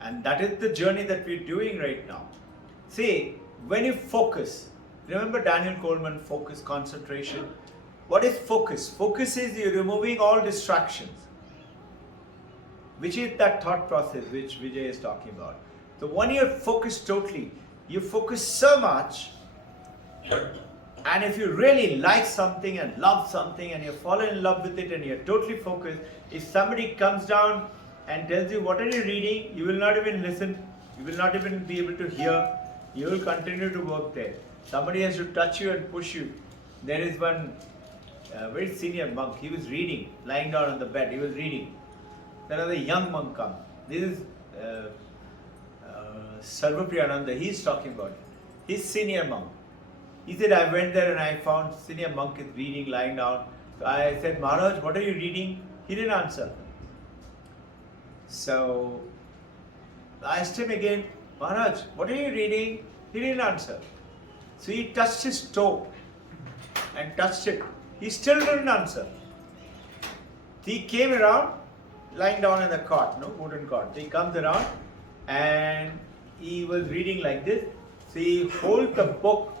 And that is the journey that we're doing right now. See, when you focus, remember Daniel Coleman, focus, concentration. What is focus? Focus is you're removing all distractions, which is that thought process which Vijay is talking about. So when you're focused totally, you focus so much, and if you really like something and love something and you fall in love with it and you're totally focused, if somebody comes down and tells you what are you reading, you will not even listen, you will not even be able to hear, you will continue to work there. Somebody has to touch you and push you. There is one very senior monk, he was reading, lying down on the bed, he was reading. Then another young monk comes. This is Sarvapriyananda, he is talking about it. He's senior monk. He said, I went there and I found senior monk is reading, lying down. So I said, Maharaj, what are you reading? He didn't answer. So I asked him again, Maharaj, what are you reading? He didn't answer. So he touched his toe and touched it. He still didn't answer. He came around, lying down in the cot, no wooden cot. He comes around and he was reading like this. So he holds the book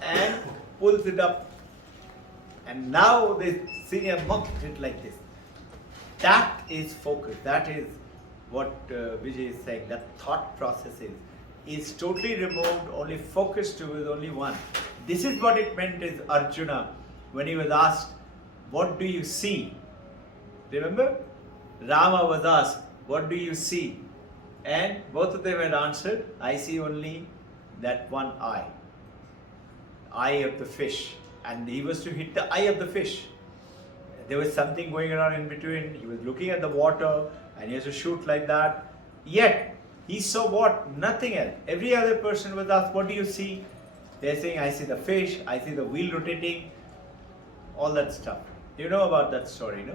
and pulls it up. And now the senior monk did like this. That is focus. That is what Vijay is saying. That thought process is totally removed. Only focus to is only one. This is what it meant is Arjuna when he was asked, what do you see? Remember? Rama was asked, what do you see? And both of them had answered, I see only that one eye. Eye of the fish. And he was to hit the eye of the fish. There was something going around in between. He was looking at the water and he has to shoot like that. Yet, he saw what? Nothing else. Every other person was asked, what do you see? They're saying, I see the fish, I see the wheel rotating, all that stuff. You know about that story, no?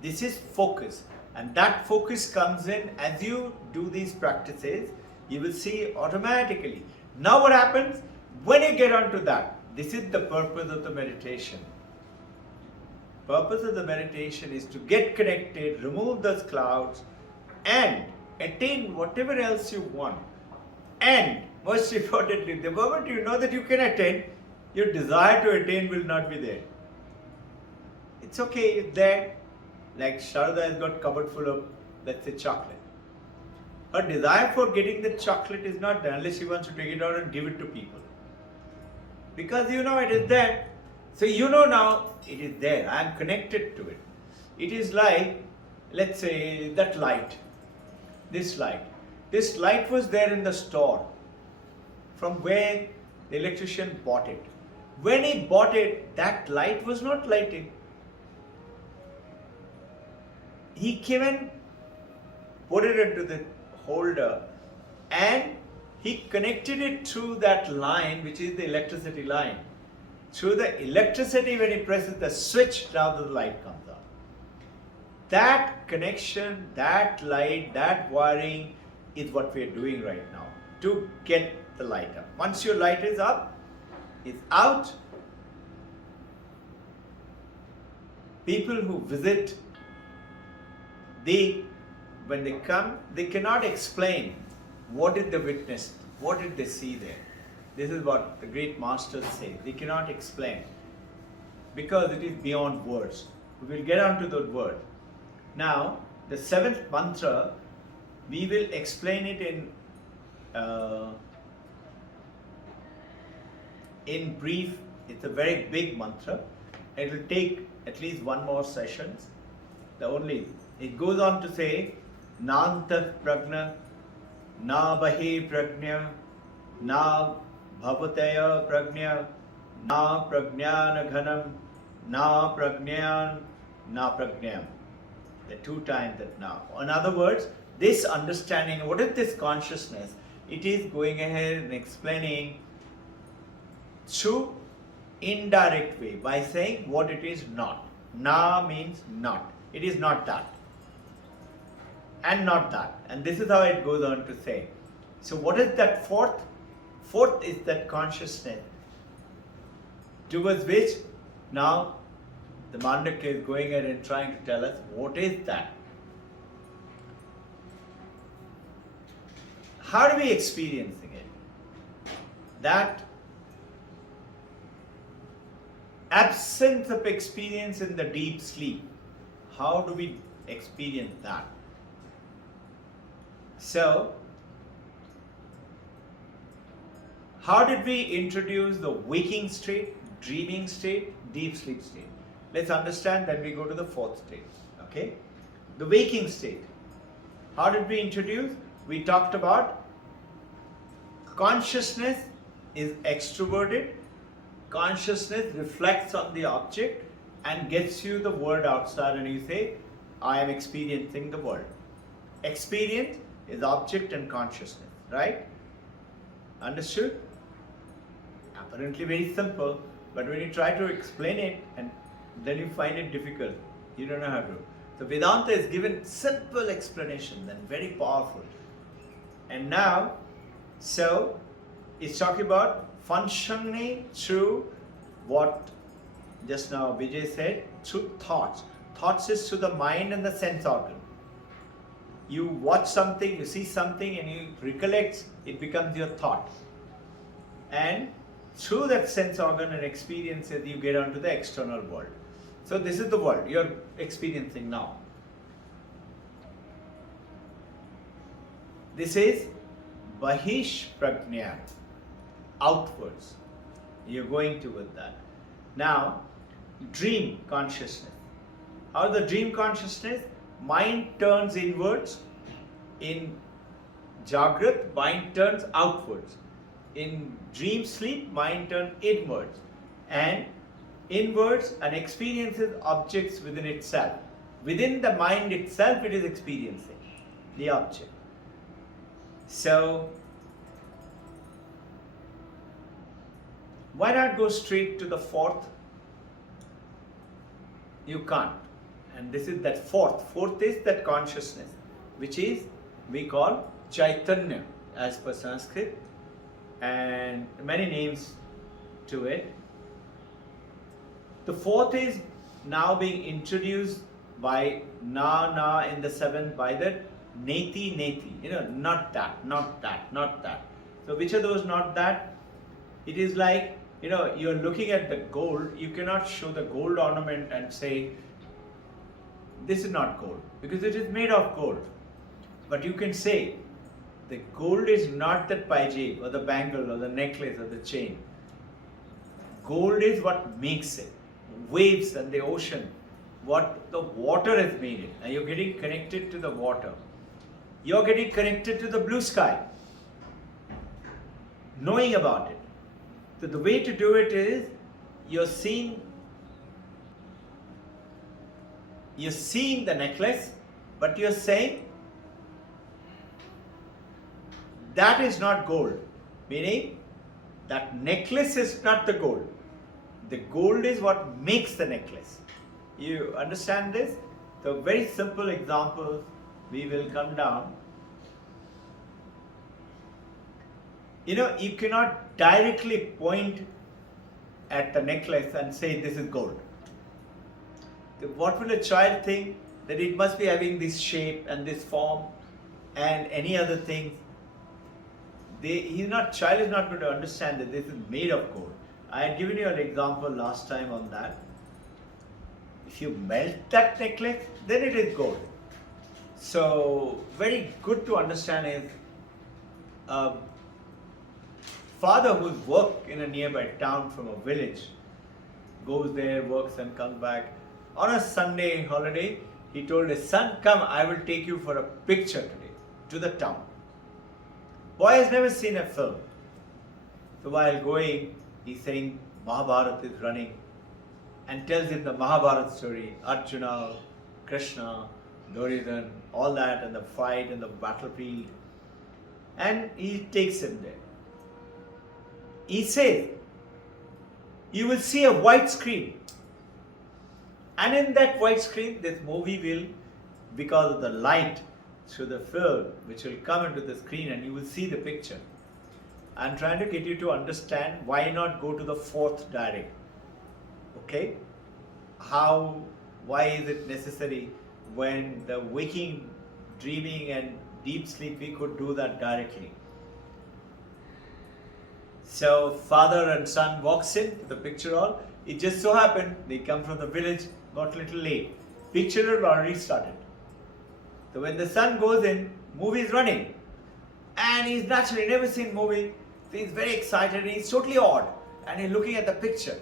This is focus. And that focus comes in as you do these practices, you will see automatically. Now what happens? When you get onto that, this is the purpose of the meditation. Purpose of the meditation is to get connected, remove those clouds, and attain whatever else you want. And most importantly, the moment you know that you can attain, your desire to attain will not be there. It's okay, it's there. Like Sharada has got cupboard full of, let's say, chocolate. Her desire for getting the chocolate is not there unless she wants to take it out and give it to people. Because you know it is there. So you know now it is there. I am connected to it. It is like, let's say, that light. This light. This light was there in the store from where the electrician bought it. When he bought it, that light was not lighting. He came and put it into the holder and he connected it through that line, which is the electricity line. Through the electricity, when he presses the switch, now the light comes on. That connection, that light, that wiring is what we are doing right now. to get the light up. Once your light is up, is out, people who visit, when they come, they cannot explain what did they witness, what did they see there. This is what the great masters say. They cannot explain because it is beyond words. We will get on to the word. Now, the seventh mantra, we will explain it in brief. It's a very big mantra. It will take at least one more session. It goes on to say, Nantah pragna, na bahi pragnya, na bhavataya pragnya, na pragnyan ghanam, na pragnan, na pragnam. The two times that now. In other words, this understanding, what is this consciousness? It is going ahead and explaining through indirect way by saying what it is not. Na means not. It is not that. And not that. And this is how it goes on to say. So what is that fourth? Fourth is that consciousness towards which now the Mandukya is going ahead and trying to tell us what is that. How are we experiencing it? That absence of experience in the deep sleep. How do we experience that? So, how did we introduce the waking state, dreaming state, deep sleep state? Let's understand, then we go to the fourth state. Okay? The waking state. How did we introduce? We talked about consciousness is extroverted. Consciousness reflects on the object and gets you the world outside, and you say, I am experiencing the world. Experience is object and consciousness, right? Understood? Apparently very simple, but when you try to explain it, and then you find it difficult. You don't know how to. So Vedanta is given simple explanations and very powerful. And now, so it's talking about functioning through what just now Vijay said, through thoughts. Thoughts is through the mind and the sense organ. You watch something, you see something, and you recollect, it becomes your thought. And through that sense organ and experiences, you get onto the external world. So this is the world you're experiencing now. This is Bahish Prajna, outwards. You're going toward that. Now, dream consciousness. How the dream consciousness? Mind turns inwards. In Jagrat, mind turns outwards. In dream sleep, mind turns inwards. And inwards, and experiences objects within itself. Within the mind itself, it is experiencing the object. So, why not go straight to the fourth? You can't. And this is that fourth. Fourth is that consciousness, which is we call Chaitanya as per Sanskrit, and many names to it. The fourth is now being introduced by na in the seventh, by that neti, not that, not that, not that. So which are those not that? It is like, you're looking at the gold, you cannot show the gold ornament and say, this is not gold, because it is made of gold. But you can say, the gold is not that paijab or the bangle or the necklace or the chain. Gold is what makes it. Waves and the ocean, what the water has made it. And you're getting connected to the water. You're getting connected to the blue sky. Knowing about it. So the way to do it is, you're seeing the necklace, but you're saying, that is not gold. Meaning, that necklace is not the gold. The gold is what makes the necklace. You understand this? So very simple example, we will come down. You cannot directly point at the necklace and say this is gold. What will a child think? That it must be having this shape and this form and any other thing. Child is not going to understand that this is made of gold. I had given you an example last time on that. If you melt that necklace, then it is gold. So, very good to understand is father who's worked in a nearby town from a village goes there, works and comes back. On a Sunday holiday, he told his son, come, I will take you for a picture today to the town. Boy has never seen a film. So while going, he's saying Mahabharata is running and tells him the Mahabharata story, Arjuna, Krishna, Duryodhana, all that, and the fight and the battlefield. And he takes him there. He says, you will see a white screen. And in that white screen, this movie will, because of the light through the film, which will come into the screen and you will see the picture. I'm trying to get you to understand why not go to the fourth direct. Okay? Why is it necessary when the waking, dreaming and deep sleep, we could do that directly. So father and son walks in to the picture hall. It just so happened they come from the village, got a little late. Picture had already started. So when the son goes in, movie is running. And he's naturally never seen movie. So he's very excited and he's totally awed. And he's looking at the picture.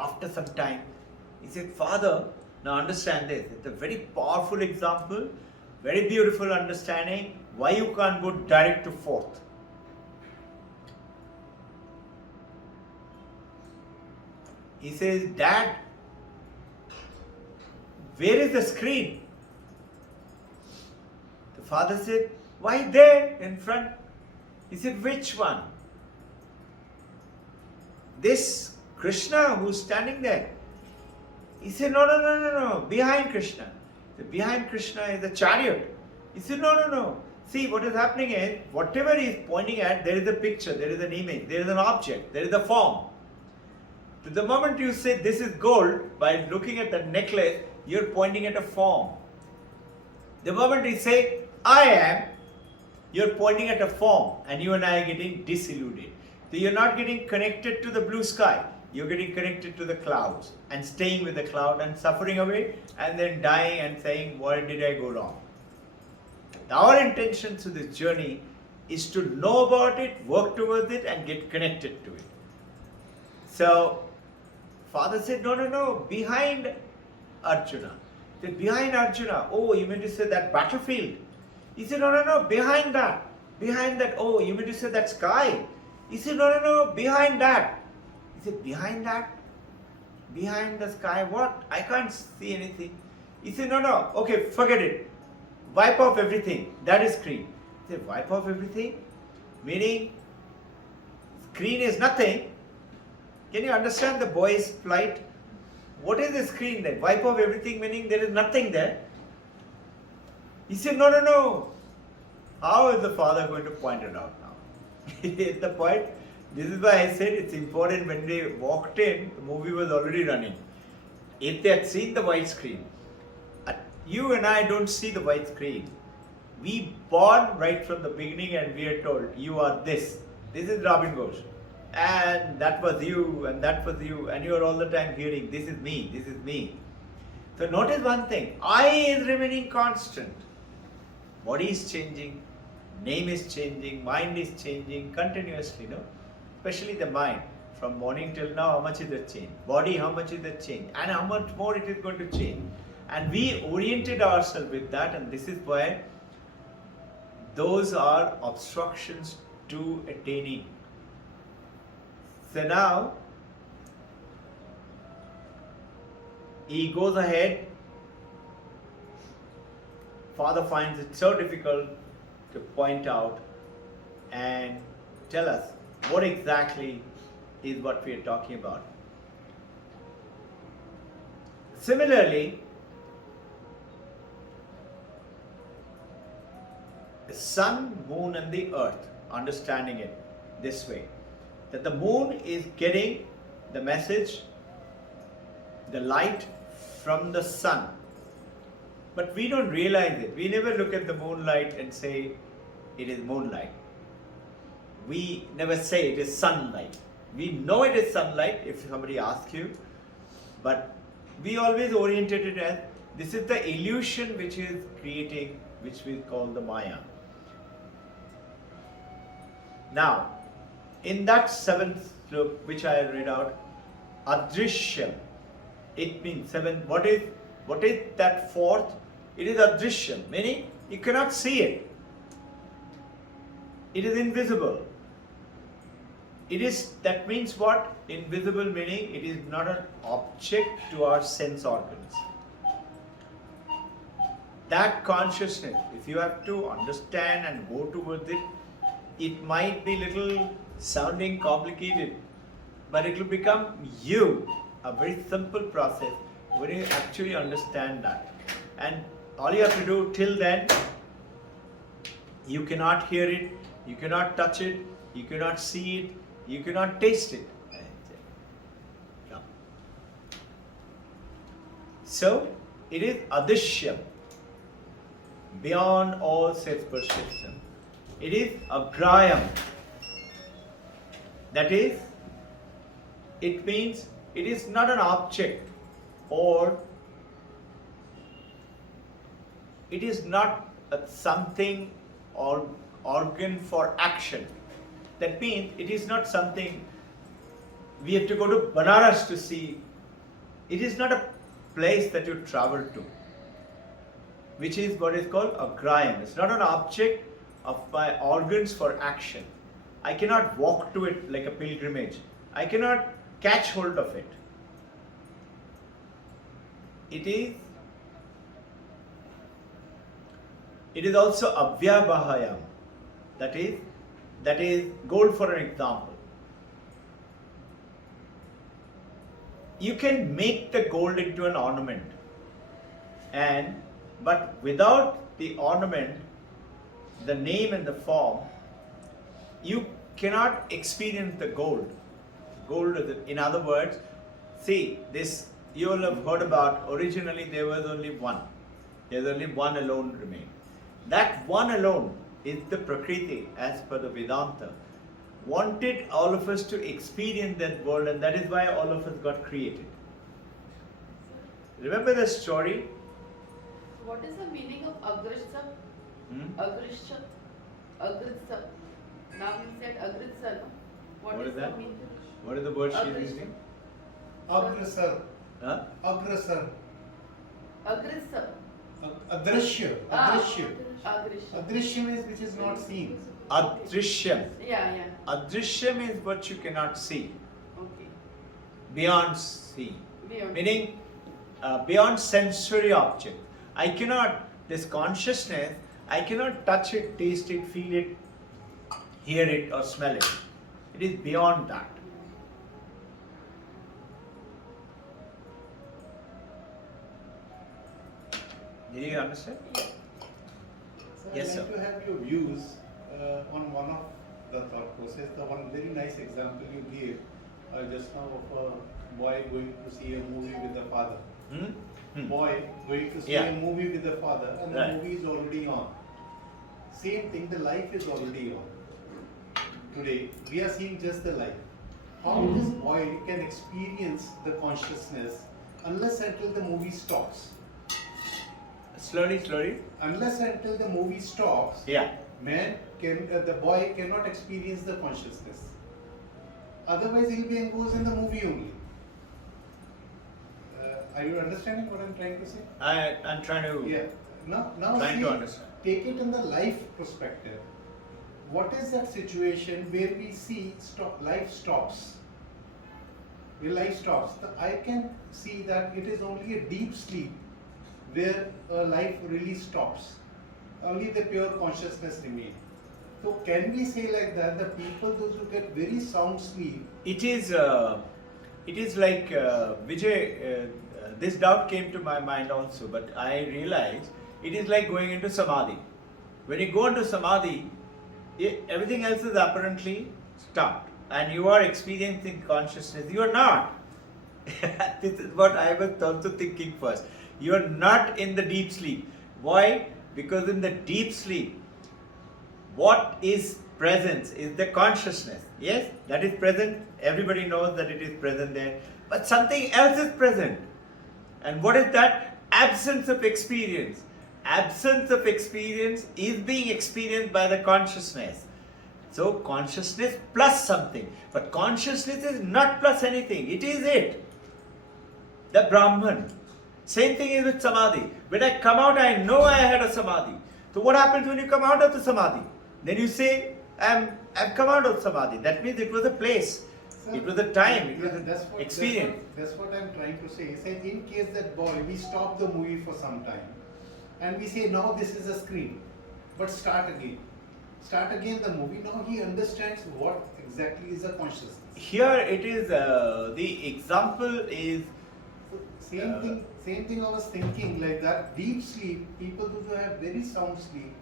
After some time, he said, Father, now understand this. It's a very powerful example, very beautiful understanding why you can't go direct to fourth. He says, Dad, where is the screen? The father said, why there in front? He said, which one? This Krishna who's standing there. He said, no, behind Krishna. Behind Krishna is the chariot. He said, no. See, what is happening is, whatever he is pointing at, there is a picture, there is an image, there is an object, there is a form. The moment you say this is gold, by looking at the necklace, you're pointing at a form. The moment you say, I am, you're pointing at a form, and you and I are getting disillusioned. So you're not getting connected to the blue sky. You're getting connected to the clouds and staying with the cloud and suffering away and then dying and saying, where did I go wrong? Our intention to this journey is to know about it, work towards it and get connected to it. So, father said, no, behind Arjuna. He said, behind Arjuna, oh, you mean to say that battlefield? He said, no, behind that. Behind that, oh, you mean to say that sky? He said, no, behind that. He said, behind that? Behind the sky, what? I can't see anything. He said, no, okay, forget it. Wipe off everything. That is screen. He said, wipe off everything? Meaning, screen is nothing. Can you understand the boy's plight? What is the screen then? Wipe off everything, meaning there is nothing there. He said, no. How is the father going to point it out now? Is the point? This is why I said it's important when they walked in, the movie was already running. If they had seen the white screen, you and I don't see the white screen. We born right from the beginning and we are told, you are this. This is Robin Ghosh. And that was you, and that was you, and you are all the time hearing, this is me, this is me. So notice one thing, I is remaining constant. Body is changing, name is changing, mind is changing continuously, no? Especially the mind. From morning till now, how much is the change? Body, how much is the change? And how much more it is going to change. And we oriented ourselves with that, and this is why those are obstructions to attaining. So now, he goes ahead. Father finds it so difficult to point out and tell us what exactly is what we are talking about. Similarly, the sun, moon and the earth. understanding it this way, that the moon is getting the message, the light from the sun. But we don't realize it. We never look at the moonlight and say it is moonlight. We never say it is sunlight. We know it is sunlight if somebody asks you, but we always orientate it as this is the illusion which is creating, which we call the Maya. Now, in that seventh sloka which I read out, Adrishyam, it means seven. What is that fourth? It is Adrishyam, meaning you cannot see it. It is invisible. It is, that means what? Invisible meaning it is not an object to our sense organs. That consciousness, if you have to understand and go towards it, it might be little sounding complicated, but it will become you, a very simple process when you actually understand that. And all you have to do till then, you cannot hear it, you cannot touch it, you cannot see it, you cannot taste it. So, it is adishyam, beyond all sense perception. It is agrayam. That is, it means it is not an object, or it is not something or organ for action. That means it is not something we have to go to Banaras to see. It is not a place that you travel to, which is what is called agrayam. It's not an object of my organs for action. I cannot walk to it like a pilgrimage. I cannot catch hold of it. It is also avyabhayam. That is gold, for an example. You can make the gold into an ornament, but without the ornament, the name and the form, you cannot experience the gold. Gold is, in other words, see this, you will have heard about, originally there was only one. There is only one alone remained. That one alone is the Prakriti, as per the Vedanta, wanted all of us to experience that world, and that is why all of us got created. Remember the story? What is the meaning of Agrisha? Agrisha? Agrisha. Now you said Agrisha, no? What is the that? meaning? What is the word she is Agrisha. using? Aggressor. Huh? Aggressor. Agrisha. Adrishya. Adrishya. Agrisha. Adrishya means which is not seen. Adrishyam. Yeah. Adrishyam is what you cannot see, Okay. beyond see. Beyond. Meaning beyond sensory object. I cannot, this consciousness, I cannot touch it, taste it, feel it, hear it or smell it. It is beyond that. Did you understand? Yeah. So Yes, I'd like sir. to have your views on one of the thought process. The one very nice example you gave just now of a boy going to see a movie with the father. Boy going to see Yeah. a movie with the father, and the Right. movie is already on. Same thing, the life is already on. Today, we are seeing just the life. How this boy can experience the consciousness unless until the movie stops. Slowly. Unless until the movie stops, Yeah. the boy cannot experience the consciousness. Otherwise, he'll be engrossed in the movie only. Are you understanding what I'm trying to say? I'm trying to. Yeah. Now Trying see, to understand. take it in the life perspective. What is that situation where we see life stops? Where life stops. I can see that it is only a deep sleep where life really stops. Only the pure consciousness remains. So can we say like that, the people those who get very sound sleep? It is like Vijay. This doubt came to my mind also, but I realized it is like going into samadhi. When you go into samadhi, Everything else is apparently stopped, and you are experiencing consciousness. You are not. This is what I was also thinking first. You are not in the deep sleep. Why? Because in the deep sleep, what is presence is the consciousness. Yes, that is present. Everybody knows that it is present there. But something else is present. And what is that? Absence of experience. Absence of experience is being experienced by the consciousness. So consciousness plus something. But consciousness is not plus anything. It is it. The Brahman. Same thing is with Samadhi. When I come out, I know I had a Samadhi. So what happens when you come out of the Samadhi? Then you say, I've come out of Samadhi. That means it was a place. Sir, It was a time. It was yeah, an experience. That's what I'm trying to say. Say in case that boy, we stop the movie for some time, and we say now this is a screen, but start again. Start again the movie. Now he understands what exactly is a consciousness. Here it is, the example is, So same thing I was thinking, like that deep sleep, people who have very sound sleep,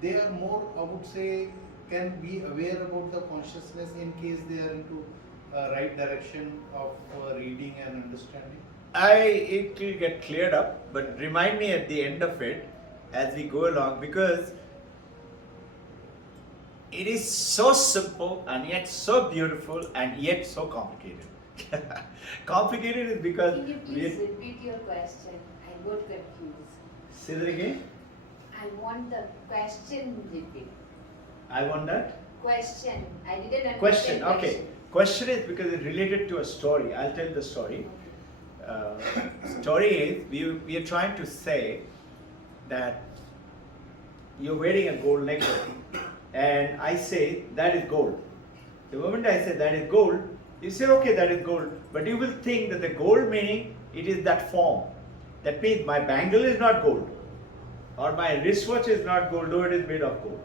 they are more, I would say, can be aware about the consciousness in case they are into right direction of reading and understanding. it will get cleared up, but remind me at the end of it as we go along, because it is so simple and yet so beautiful and yet so complicated. Complicated is because Can you please repeat your question? I got confused. say that again. I want the question repeat. I want that. Question. I didn't understand. Question, okay. Question is because it's related to a story. I'll tell the story. Story is we are trying to say that you're wearing a gold necklace, and I say that is gold. The moment I say that is gold, you say okay, that is gold, but you will think that the gold meaning it is that form. That means my bangle is not gold, or my wristwatch is not gold, though it is made of gold.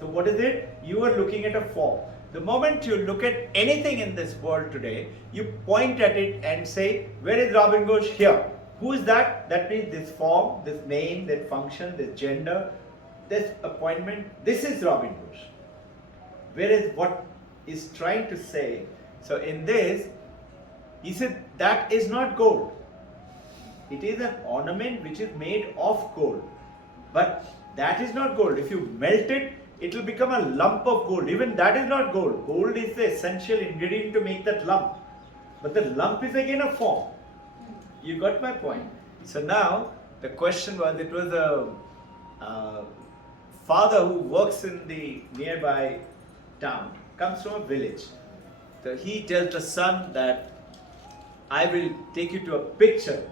So what is it? You are looking at a form. The moment you look at anything in this world today, you point at it and say, where is Robin Ghosh? Here. Who is that? That means this form, this name, that function, this gender, this appointment. This is Robin Ghosh. Whereas what is trying to say, so in this, he said that is not gold. It is an ornament which is made of gold. But that is not gold. If you melt it, it will become a lump of gold. Even that is not gold. Gold is the essential ingredient to make that lump. But the lump is again a form. You got my point. So now the question was, it was a father who works in the nearby town, comes from a village. So he tells the son that I will take you to a picture.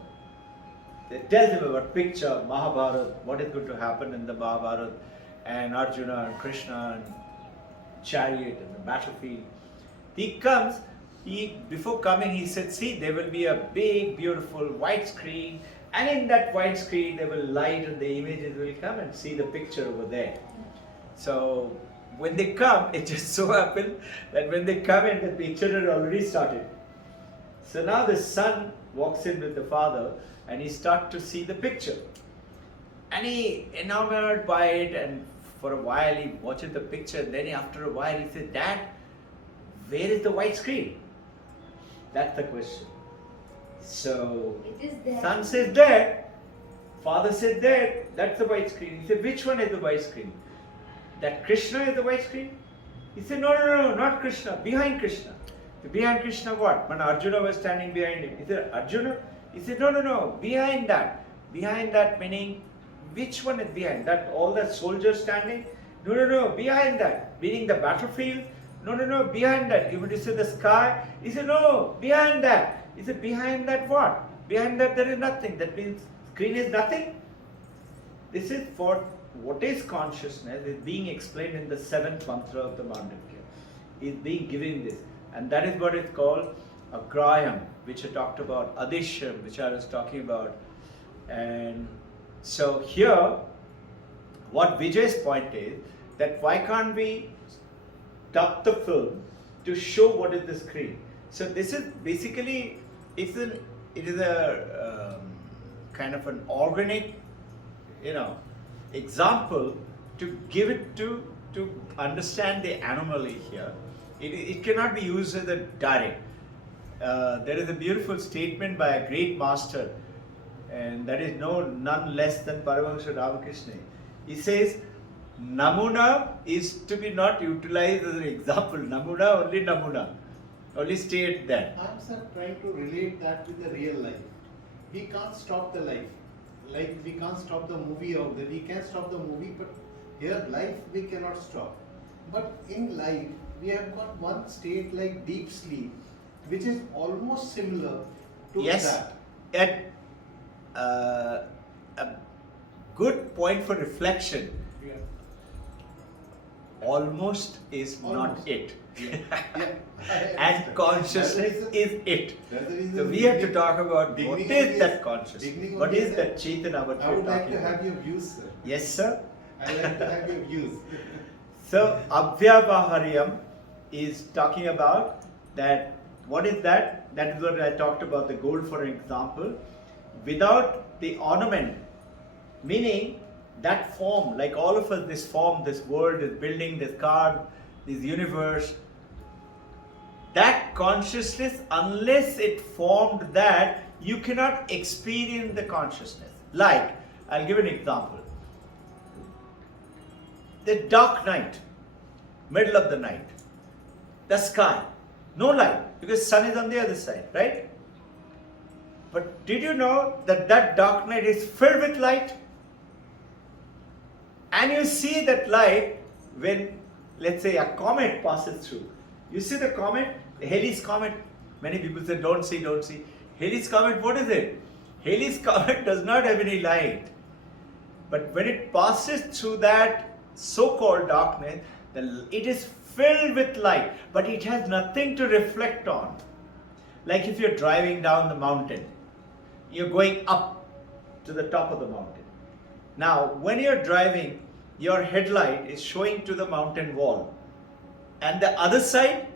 They tell him about picture, Mahabharata, what is going to happen in the Mahabharata, and Arjuna and Krishna and chariot and the battlefield. He comes, before coming he said, see, there will be a big beautiful white screen, and in that white screen they will light and the images will come and see the picture over there. So when they come, it just so happened that when they come in, the picture had already started. So now the son walks in with the father and he starts to see the picture. And he enamored by it, and for a while he watches the picture, and then after a while he says, Dad, where is the white screen? That's the question. So It is there. son says there, father said there, that's the white screen. He said, which one is the white screen? That Krishna is the white screen? He said, no, not Krishna, behind Krishna. Behind Krishna what? When Arjuna was standing behind him. He said, Arjuna? He said, no, behind that. Behind that meaning, which one is behind? That all the soldiers standing? No, behind that. Meaning the battlefield? No, behind that. You want to see the sky? He said, no, behind that. He said, behind that what? Behind that there is nothing. That means screen is nothing. This is for what is consciousness is being explained in the 7th mantra of the Mandukya. Is being given this. And that is what is called a graham, which I talked about, adisham, which I was talking about. And so here, what Vijay's point is, that why can't we stop the film to show what is the screen? So this is basically, it is a kind of an organic, example to give it to to understand the anomaly here, it cannot be used as a direct. There is a beautiful statement by a great master, and that is none less than Paramahansa Ramakrishna. He says, Namuna is to be not utilized as an example. Namuna. Only stay at that. I'm sir trying to relate that with the real life. We can't stop the life. Like we can't stop the movie out there. We can stop the movie, but here life we cannot stop. But in life we have got one state like deep sleep, which is almost similar to Yes, that. a good point for reflection. Yeah. Almost is not Almost. it. Yeah. I And understand. consciousness That's is it. the reason So we have to talk about what beginning is of that this- consciousness? beginning of What this is that Chaitanya what I we're would like talking to have about? your views, sir. Yes, sir. I like to have your views. So Avyavaharyam is talking about that. What is that? That is what I talked about, the gold for example. Without the ornament, meaning that form, like all of us, this form, this world, this building, this car, this universe, that consciousness, unless it formed that, you cannot experience the consciousness. Like, I'll give an example. The dark night, middle of the night, the sky, no light, because sun is on the other side, right? But did you know that that dark night is filled with light? And you see that light when, let's say, a comet passes through. You see the comet, Halley's comet. Many people say, don't see. Halley's comet, what is it? Halley's comet does not have any light. But when it passes through that so-called darkness, it is filled with light, but it has nothing to reflect on. Like if you're driving down the mountain, you're going up to the top of the mountain. Now, when you're driving, your headlight is showing to the mountain wall. And the other side,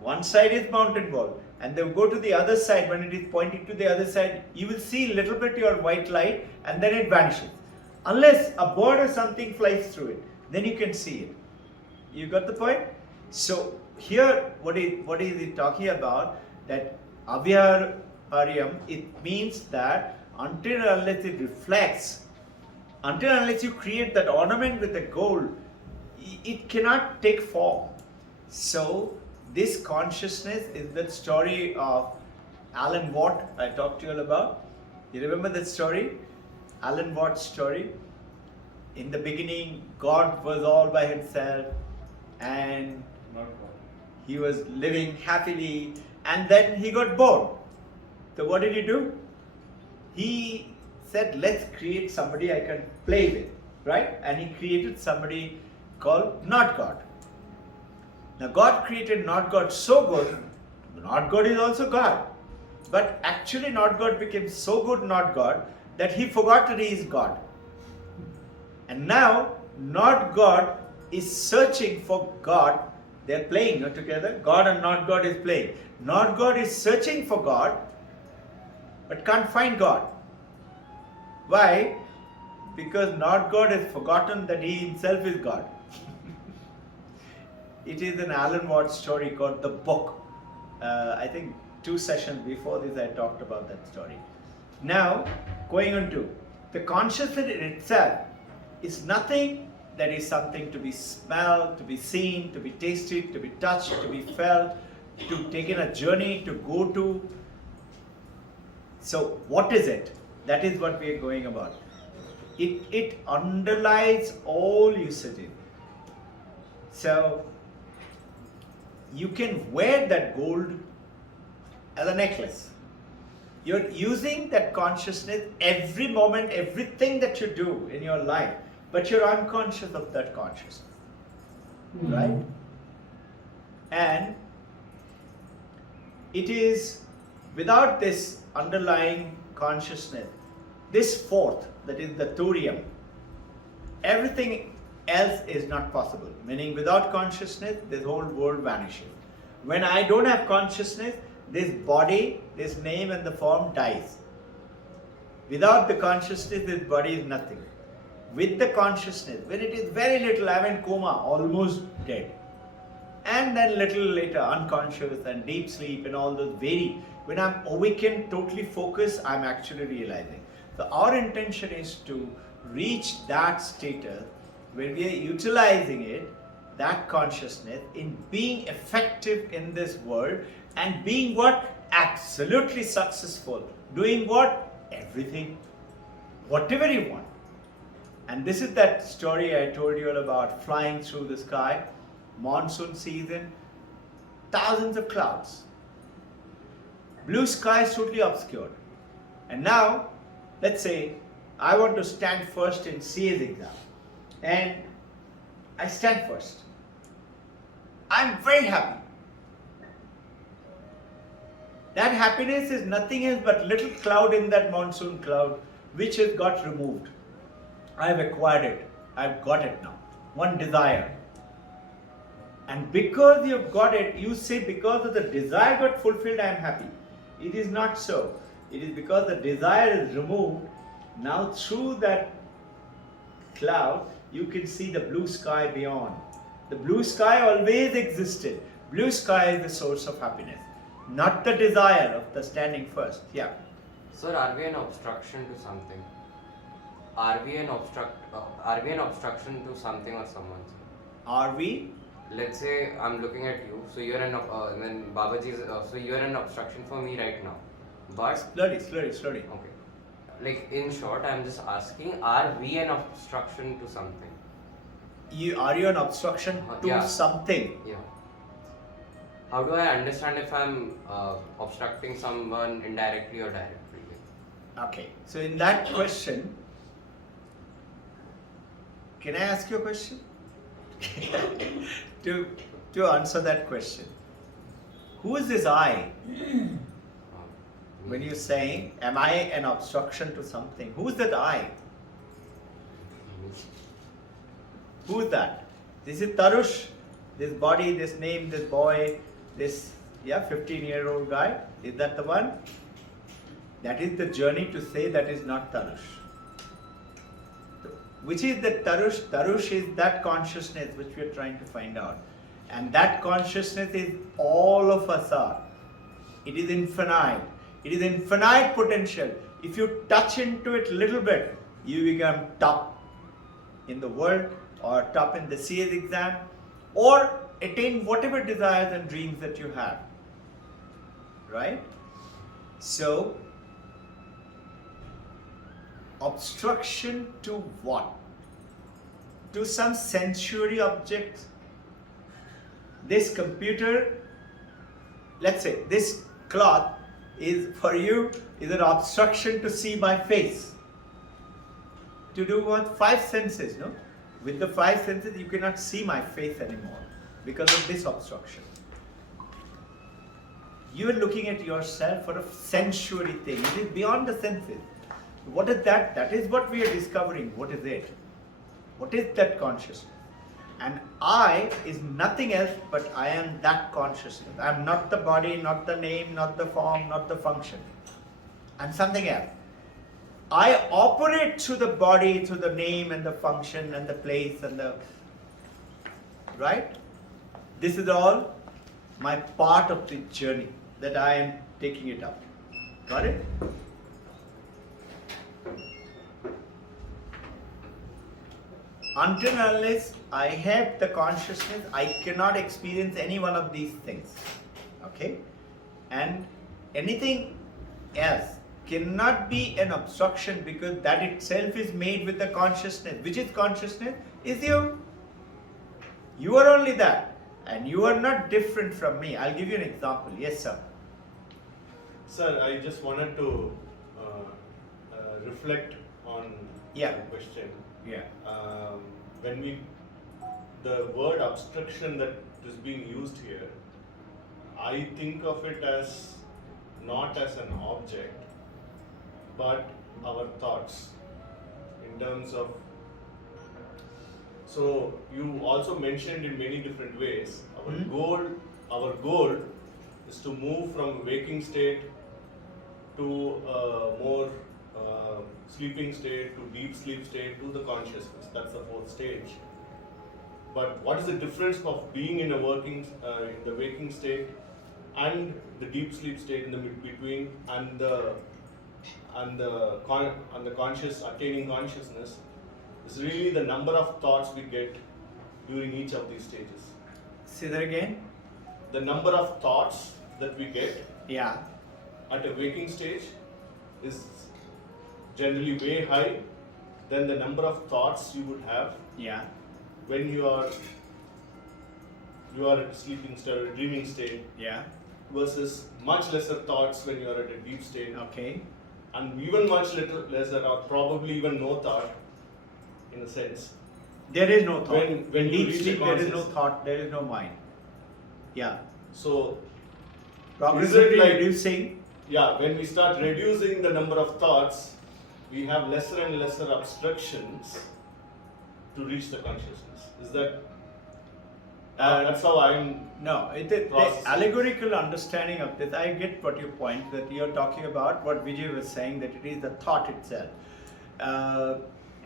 one side is mountain wall. And then go to the other side, when it is pointing to the other side, you will see a little bit your white light and then it vanishes. Unless a bird or something flies through it, then you can see it. You got the point? So here, what is he talking about? That Avyavaharyam, it means that until and unless it reflects, until and unless you create that ornament with the gold, it cannot take form. So this consciousness is the story of Alan Watt I talked to you all about. You remember that story? Alan Watt's story. In the beginning, God was all by himself and Not God. he was living happily, and then he got bored. So what did he do? He said, let's create somebody I can play with, right? And he created somebody called Not God. Now God created Not God so good, Not God is also God. But actually Not God became so good Not God that he forgot that he is God. And now Not God is searching for God. They're playing together. God and Not God is playing. Not God is searching for God, but can't find God. Why? Because Not God has forgotten that he himself is God. It is an Alan Watts story called The Book. I think 2 sessions before this I talked about that story. Now, going on to the consciousness in itself is nothing that is something to be smelled, to be seen, to be tasted, to be touched, to be felt, to taken a journey, to go to. So what is it? That is what we are going about. It underlies all usages. So you can wear that gold as a necklace. You're using that consciousness every moment, everything that you do in your life, but you're unconscious of that consciousness, right? And it is without this underlying consciousness, this fourth, that is the thorium, everything else is not possible. Meaning without consciousness, this whole world vanishes. When I don't have consciousness, this body, this name and the form dies. Without the consciousness, this body is nothing. with the consciousness, when it is very little, I'm in coma, almost dead. And then little later, unconscious and deep sleep and all those vary. When I'm awakened, totally focused, I'm actually realizing. So our intention is to reach that status where we are utilizing it, that consciousness, in being effective in this world and being what? Absolutely successful. Doing what? Everything. Whatever you want. And this is that story I told you all about, flying through the sky, monsoon season, thousands of clouds. Blue sky is totally obscured. And now, let's say, I want to stand first in CA's exam. And I stand first. I'm very happy. That happiness is nothing else but little cloud in that monsoon cloud which has got removed. I've acquired it. I've got it now. One desire. And because you've got it, you say because of the desire got fulfilled, I am happy. It is not so. It is because the desire is removed. Now through that cloud, you can see the blue sky beyond. The blue sky always existed. Blue sky is the source of happiness, not the desire of the standing first. Yeah. Sir, are we an obstruction to something? Are we an obstruction to something or someone? Are we? Let's say I'm looking at you, so you're then Babaji is, so you're an obstruction for me right now. But Slowly. okay, like in short, I'm just asking: are we an obstruction to something? Are you an obstruction to Yeah. something? Yeah. How do I understand if I'm obstructing someone indirectly or directly? Okay. So in that question, can I ask you a question? to answer that question, who is this I? When you're saying, am I an obstruction to something? Who is that I? Who is that? This is Tarush, this body, this name, this boy, this 15-year-old guy. Is that the one? That is the journey to say that is not Tarush. Which is the Tarush? Tarush is that consciousness which we are trying to find out. And that consciousness is all of us are. It is infinite. It is infinite potential. If you touch into it a little bit, you become top in the world or top in the CA's exam or attain whatever desires and dreams that you have. Right? So, obstruction to what? To some sensory object. This computer, let's say this cloth is for you is an obstruction to see my face. To do what? 5 senses, no? With the 5 senses you cannot see my face anymore because of this obstruction. You are looking at yourself for a sensory thing. It is beyond the senses. What is that? That is what we are discovering. What is it? What is that consciousness? And I is nothing else but I am that consciousness. I am not the body, not the name, not the form, not the function. I am something else. I operate through the body, through the name and the function and the place and the... Right? This is all my part of the journey that I am taking it up. Got it? Until and unless I have the consciousness, I cannot experience any one of these things. Okay? And anything else cannot be an obstruction because that itself is made with the consciousness. Which is consciousness? Is you. You are only that. And you are not different from me. I'll give you an example. Yes, sir. Sir, I just wanted to reflect on Yeah. the question. Yeah. When the word obstruction that is being used here, I think of it as not as an object, but our thoughts in terms of. So you also mentioned in many different ways. Our goal is to move from waking state to a more sleeping state to deep sleep state to the consciousness. That's the fourth stage. But what is the difference of being in a in the waking state and the deep sleep state in the between and the conscious attaining consciousness? Is really the number of thoughts we get during each of these stages. Say that again. The number of thoughts that we get Yeah. at a waking stage is generally way high than the number of thoughts you would have Yeah. when you are at a sleeping state or a dreaming state, Yeah. versus much lesser thoughts when you are at a deep state, Okay. and even much lesser or probably even no thought in a sense. There is no thought. When In you deep reach sleep, a there is no conscious- thought, there is no mind. Yeah. So Progressively like- reducing. yeah, when we start reducing the number of thoughts, we have lesser and lesser obstructions to reach the consciousness. Is that? That's how I'm. No, the Process. allegorical understanding of this, I get what your point, that you're talking about what Vijay was saying, that it is the thought itself.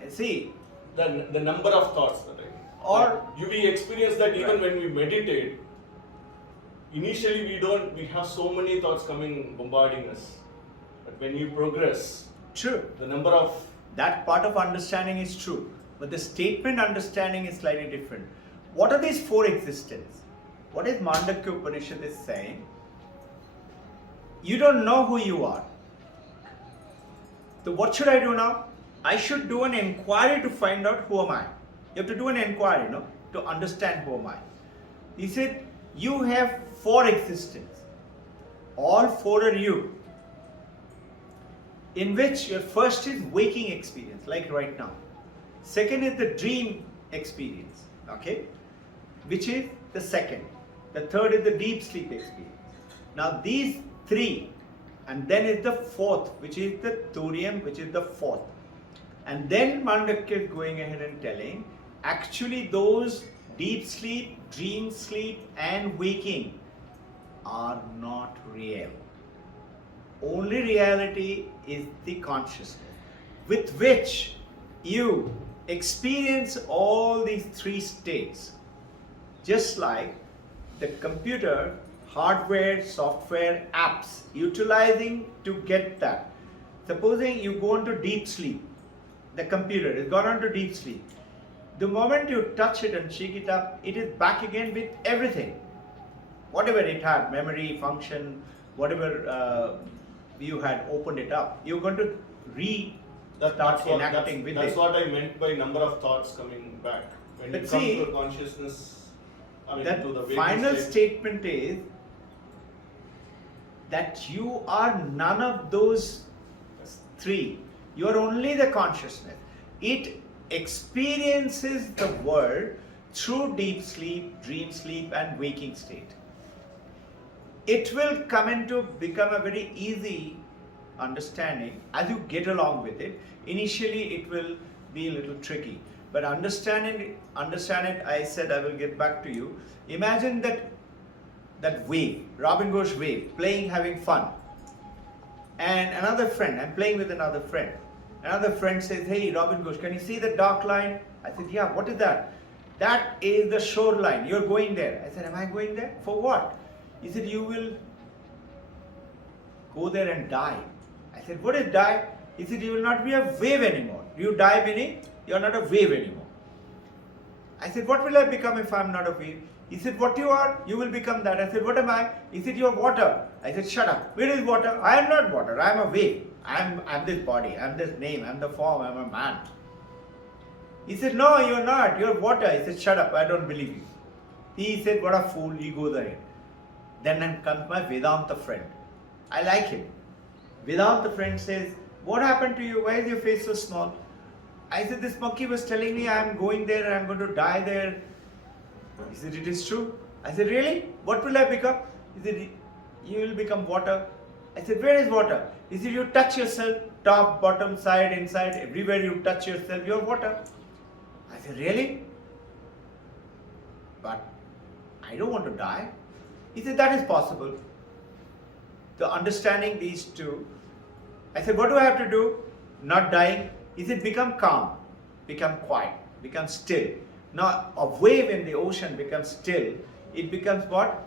See, The number of thoughts that I mean. Or- we experience that even Right. when we meditate. Initially, we have so many thoughts coming bombarding us, but when you progress, true, the number of that part of understanding is true, but the statement understanding is slightly different. What are these four existences? What is Mandukya Upanishad is saying? You don't know who you are. So what should I do now? I should do an inquiry to find out who am I. You have to do an inquiry, no, to understand who am I. He said, you have four existences. All four are you. In which your first is waking experience, like right now. Second is the dream experience, okay, which is the second. The third is the deep sleep experience. Now these three, and then is the fourth, which is the Turium, which is the fourth. And then Mandukya is going ahead and telling, actually those deep sleep, dream sleep and waking are not real. Only reality is the consciousness with which you experience all these three states. Just like the computer, hardware, software, apps, utilizing to get that. Supposing you go into deep sleep, the computer has gone into deep sleep. The moment you touch it and shake it up, it is back again with everything. Whatever it had, memory, function, whatever you had opened it up, you're going to that's enacting with that's it. what I meant by number of thoughts coming back. When But you come see, to consciousness, I mean That to the waking final state, statement is that you are none of those three. You are only the consciousness. It experiences the world through deep sleep, dream sleep and waking state. It will come into become a very easy understanding as you get along with it. Initially it will be a little tricky, but understand it, I said I will get back to you. Imagine that wave, Robin Ghosh wave, playing, having fun. And another friend, I'm playing with another friend. Another friend says, hey Robin Ghosh, can you see the dark line? I said, yeah, what is that? That is the shoreline, you're going there. I said, am I going there? For what? He said, you will go there and die. I said, what is die? He said, you will not be a wave anymore. You die meaning you are not a wave anymore. I said, what will I become if I am not a wave? He said, what you are, you will become that. I said, what am I? He said, you are water. I said, shut up. Where is water? I am not water. I am a wave. I am this body. I am this name. I am the form. I am a man. He said, no, you are not. You are water. I said, shut up. I don't believe you. He said, what a fool. He goes ahead. Then comes my Vedanta friend. I like him. Vedanta friend says, what happened to you? Why is your face so small? I said, this monkey was telling me I am going there and I am going to die there. He said, it is true. I said, really? What will I become? He said, you will become water. I said, where is water? He said, you touch yourself, top, bottom, side, inside, everywhere you touch yourself, you are water. I said, really? But I don't want to die. He said, that is possible. So understanding these two, I said, what do I have to do? not dying, is it become calm, become quiet, become still. Now a wave in the ocean becomes still, it becomes what?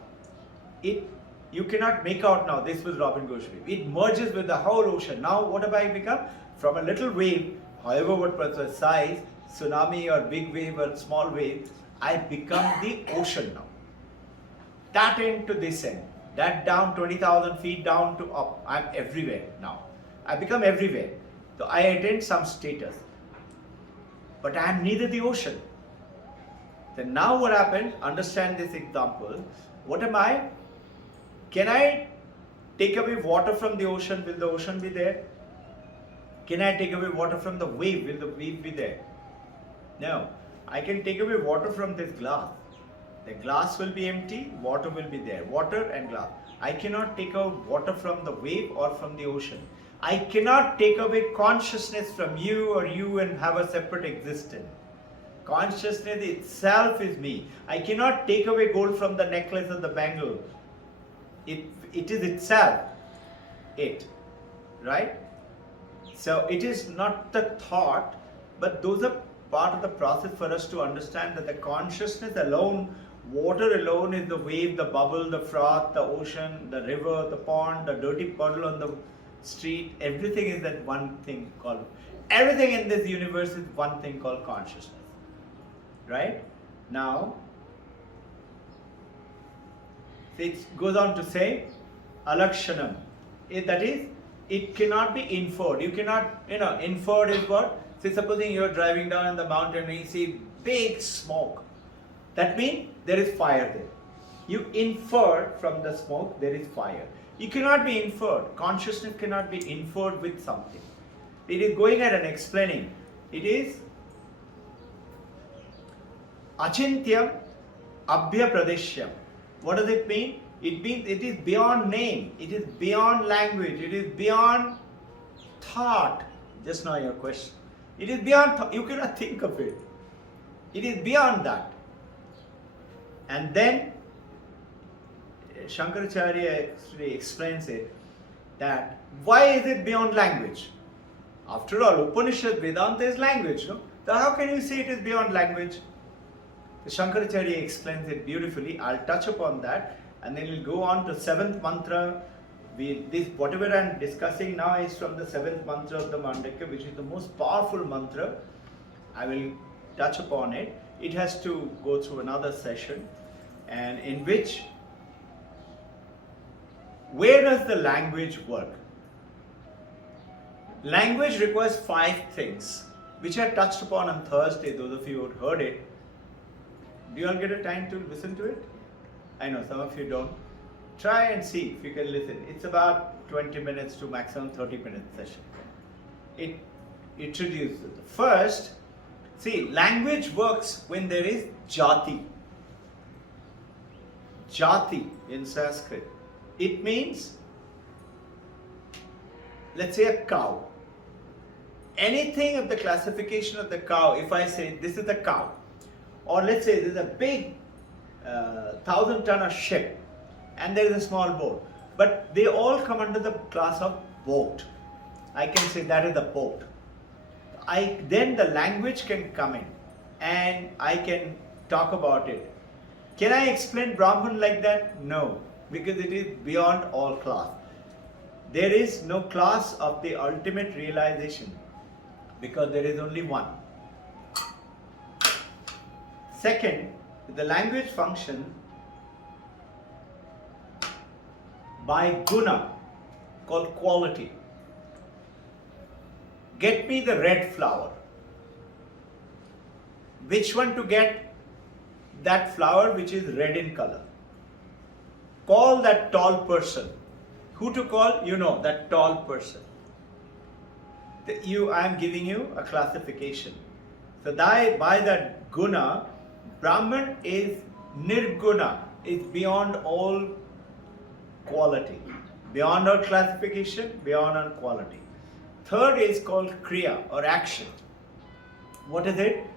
You cannot make out now, this was Robin Ghosh wave. It merges with the whole ocean. Now what have I become? From a little wave, however what was the size, tsunami or big wave or small wave, I become the ocean now. That end to this end, that down 20,000 feet down to up, I'm everywhere now. I become everywhere. So I attain some status. But I am neither the ocean. Then now what happened? Understand this example. What am I? Can I take away water from the ocean? Will the ocean be there? Can I take away water from the wave? Will the wave be there? No. I can take away water from this glass. The glass will be empty, water will be there. Water and glass. I cannot take out water from the wave or from the ocean. I cannot take away consciousness from you or you and have a separate existence. Consciousness itself is me. I cannot take away gold from the necklace or the bangle. It is itself it, right? So it is not the thought, but those are part of the process for us to understand that the consciousness alone, water alone is the wave, the bubble, the froth, the ocean, the river, the pond, the dirty puddle on the street. Everything is that one thing called, everything in this universe is one thing called consciousness, right? Now, it goes on to say, alakshanam. That is, it cannot be inferred. You cannot, inferred is what? Say, supposing you are driving down in the mountain and you see big smoke. That means there is fire there. You infer from the smoke there is fire. It cannot be inferred. Consciousness cannot be inferred with something. It is going ahead and explaining. It is achintyam abhya pradeshyam. What does it mean? It means it is beyond name. It is beyond language. It is beyond thought. Just now your question. It is beyond thought. You cannot think of it. It is beyond that. And then Shankaracharya actually explains it that why is it beyond language? After all, Upanishad, Vedanta is language, no? So how can you say it is beyond language? The Shankaracharya explains it beautifully. I'll touch upon that and then we'll go on to 7th mantra. Whatever I'm discussing now is from the 7th mantra of the Mandukya, which is the most powerful mantra. I will touch upon it. It has to go through another session, and in which, where does the language work? Language requires 5 things, which I touched upon on Thursday, those of you who heard it. Do you all get a time to listen to it? I know some of you don't. Try and see if you can listen. It's about 20 minutes to maximum 30 minute session. It introduces it. First, see, language works when there is jati. Jati in Sanskrit. It means, let's say a cow. Anything of the classification of the cow, if I say this is a cow, or let's say this is a big 1,000-ton ship and there is a small boat, but they all come under the class of boat. I can say that is the boat. Then the language can come in and I can talk about it. Can I explain Brahman like that? No, because it is beyond all class. There is no class of the ultimate realization because there is only one. Second, the language function by guna, called quality. Get me the red flower. Which one to get? That flower which is red in color. Call that tall person. Who to call? You know, that tall person. I am giving you a classification. So by that guna, Brahman is nirguna, is beyond all quality, beyond all classification, beyond all quality. Third is called kriya or action. What is it?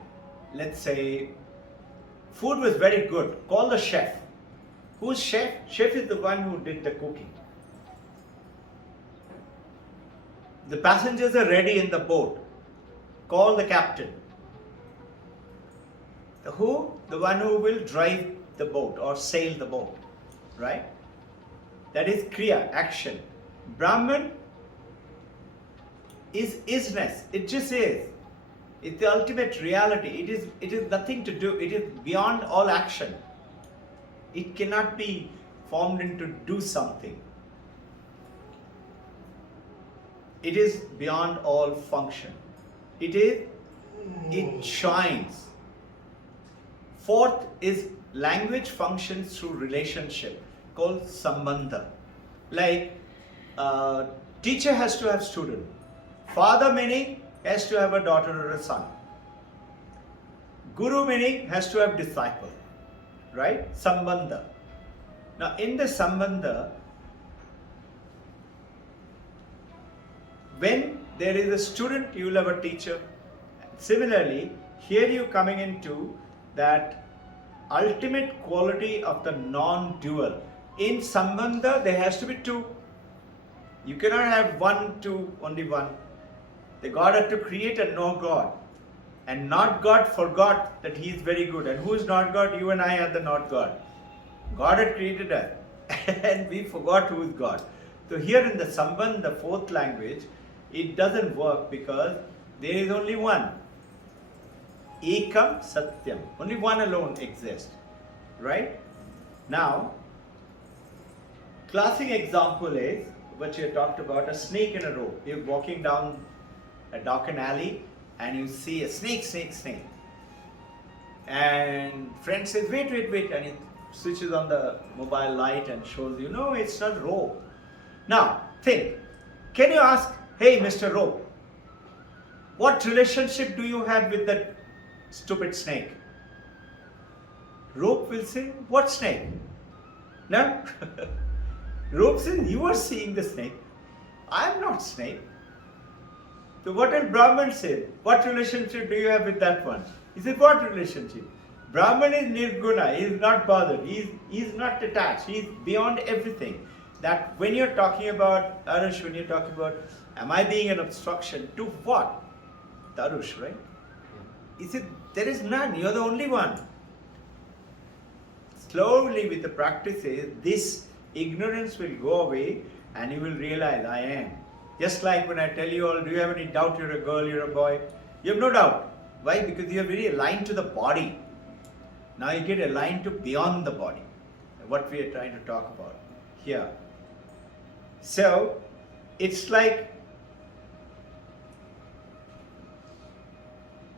Let's say food was very good. Call the chef. Who's chef? Chef is the one who did the cooking. The passengers are ready in the boat. Call the captain. Who? The one who will drive the boat or sail the boat. Right? That is Kriya, action. Brahman is isness. It just is. It's the ultimate reality. It is nothing to do. It is beyond all action. It cannot be formed into do something. It is beyond all function. It shines. Fourth is language functions through relationship called sambandha. Like teacher has to have student. Father meaning has to have a daughter or a son. Guru meaning has to have disciple. Right? Sambandha. Now in the sambandha, when there is a student, you will have a teacher. Similarly, here you coming into that ultimate quality of the non-dual. In sambandha, there has to be two. You cannot have one, two, only one. The God had to create and no God. And not God forgot that He is very good. And who is not God? You and I are the not God. God had created us. And we forgot who is God. So here in the Sambandha, the fourth language, it doesn't work because there is only one. Ekam Satyam. Only one alone exists. Right? Now, classic example is what you talked about, a snake in a rope. You're walking down a darkened alley and you see a snake. And friend says, wait. And he switches on the mobile light and shows you, no, it's not rope. Now, think. Can you ask, hey, Mr. Rope, what relationship do you have with that stupid snake? Rope will say, what snake? No? Rope says, you are seeing the snake. I am not snake. So what will Brahman say? What relationship do you have with that one? He said, what relationship? Brahman is nirguna, he is not bothered, he is not attached, he is beyond everything. That when you're talking about, Arush, when you're talking about, am I being an obstruction to what? Arush, right? He said, there is none, you're the only one. Slowly with the practices, this ignorance will go away and you will realize I am. Just like when I tell you all, do you have any doubt you're a girl, you're a boy? You have no doubt. Why? Because you are very aligned to the body. Now you get aligned to beyond the body. What we are trying to talk about here. So, it's like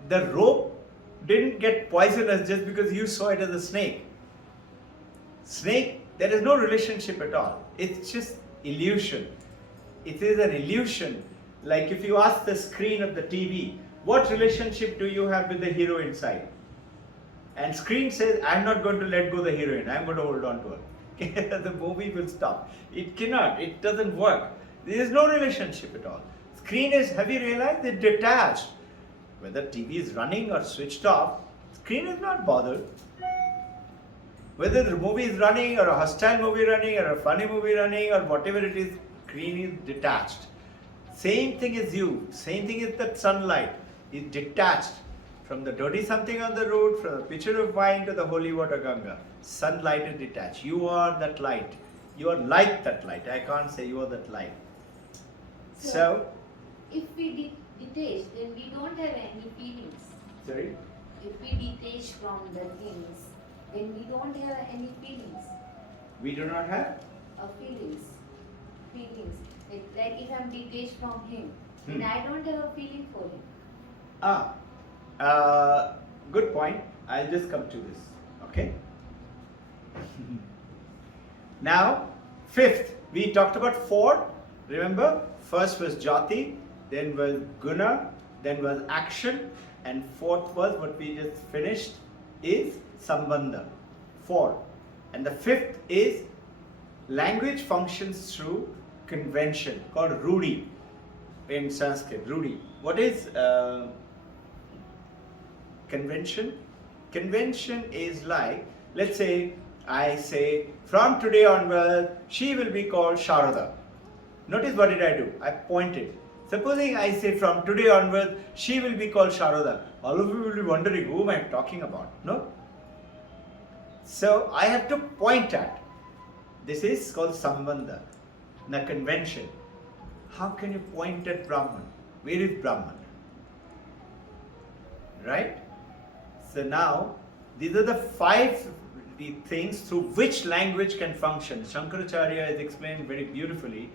the rope didn't get poisonous just because you saw it as a snake. Snake, there is no relationship at all. It's just illusion. It is an illusion. Like if you ask the screen of the TV, what relationship do you have with the hero inside? And screen says, I'm not going to let go the heroine, I'm going to hold on to her. The movie will stop. It cannot, it doesn't work. There is no relationship at all. Screen is, have you realized, it's detached. Whether TV is running or switched off, screen is not bothered. Whether the movie is running or a hostile movie running or a funny movie running or whatever it is, screen is detached. Same thing as you, same thing is that sunlight is detached from the dirty something on the road, from the pitcher of wine to the holy water Ganga. Sunlight is detached. You are that light. You are like that light. I can't say you are that light. So if we detach, then we don't have any feelings. sorry? If we detach from the things, then we don't have any feelings. We do not have? Feelings. Like if I'm detached from him, then I don't have a feeling for him. Good point. I'll just come to this. Okay? Now, fifth, we talked about four. Remember? First was jati, then was guna, then was action, and fourth was what we just finished is sambandha. Four. And the fifth is language functions through convention called rudi in Sanskrit. Rudi. What is convention? Convention is like, let's say, I say, from today onward, she will be called Sharada. Notice what did I do? I pointed. Supposing I say from today onwards, she will be called Sharoda. All of you will be wondering, who am I talking about? No? So I have to point at. This is called Sambandha, the convention. How can you point at Brahman? Where is Brahman? Right? So now, these are the five things through which language can function. Shankaracharya has explained very beautifully.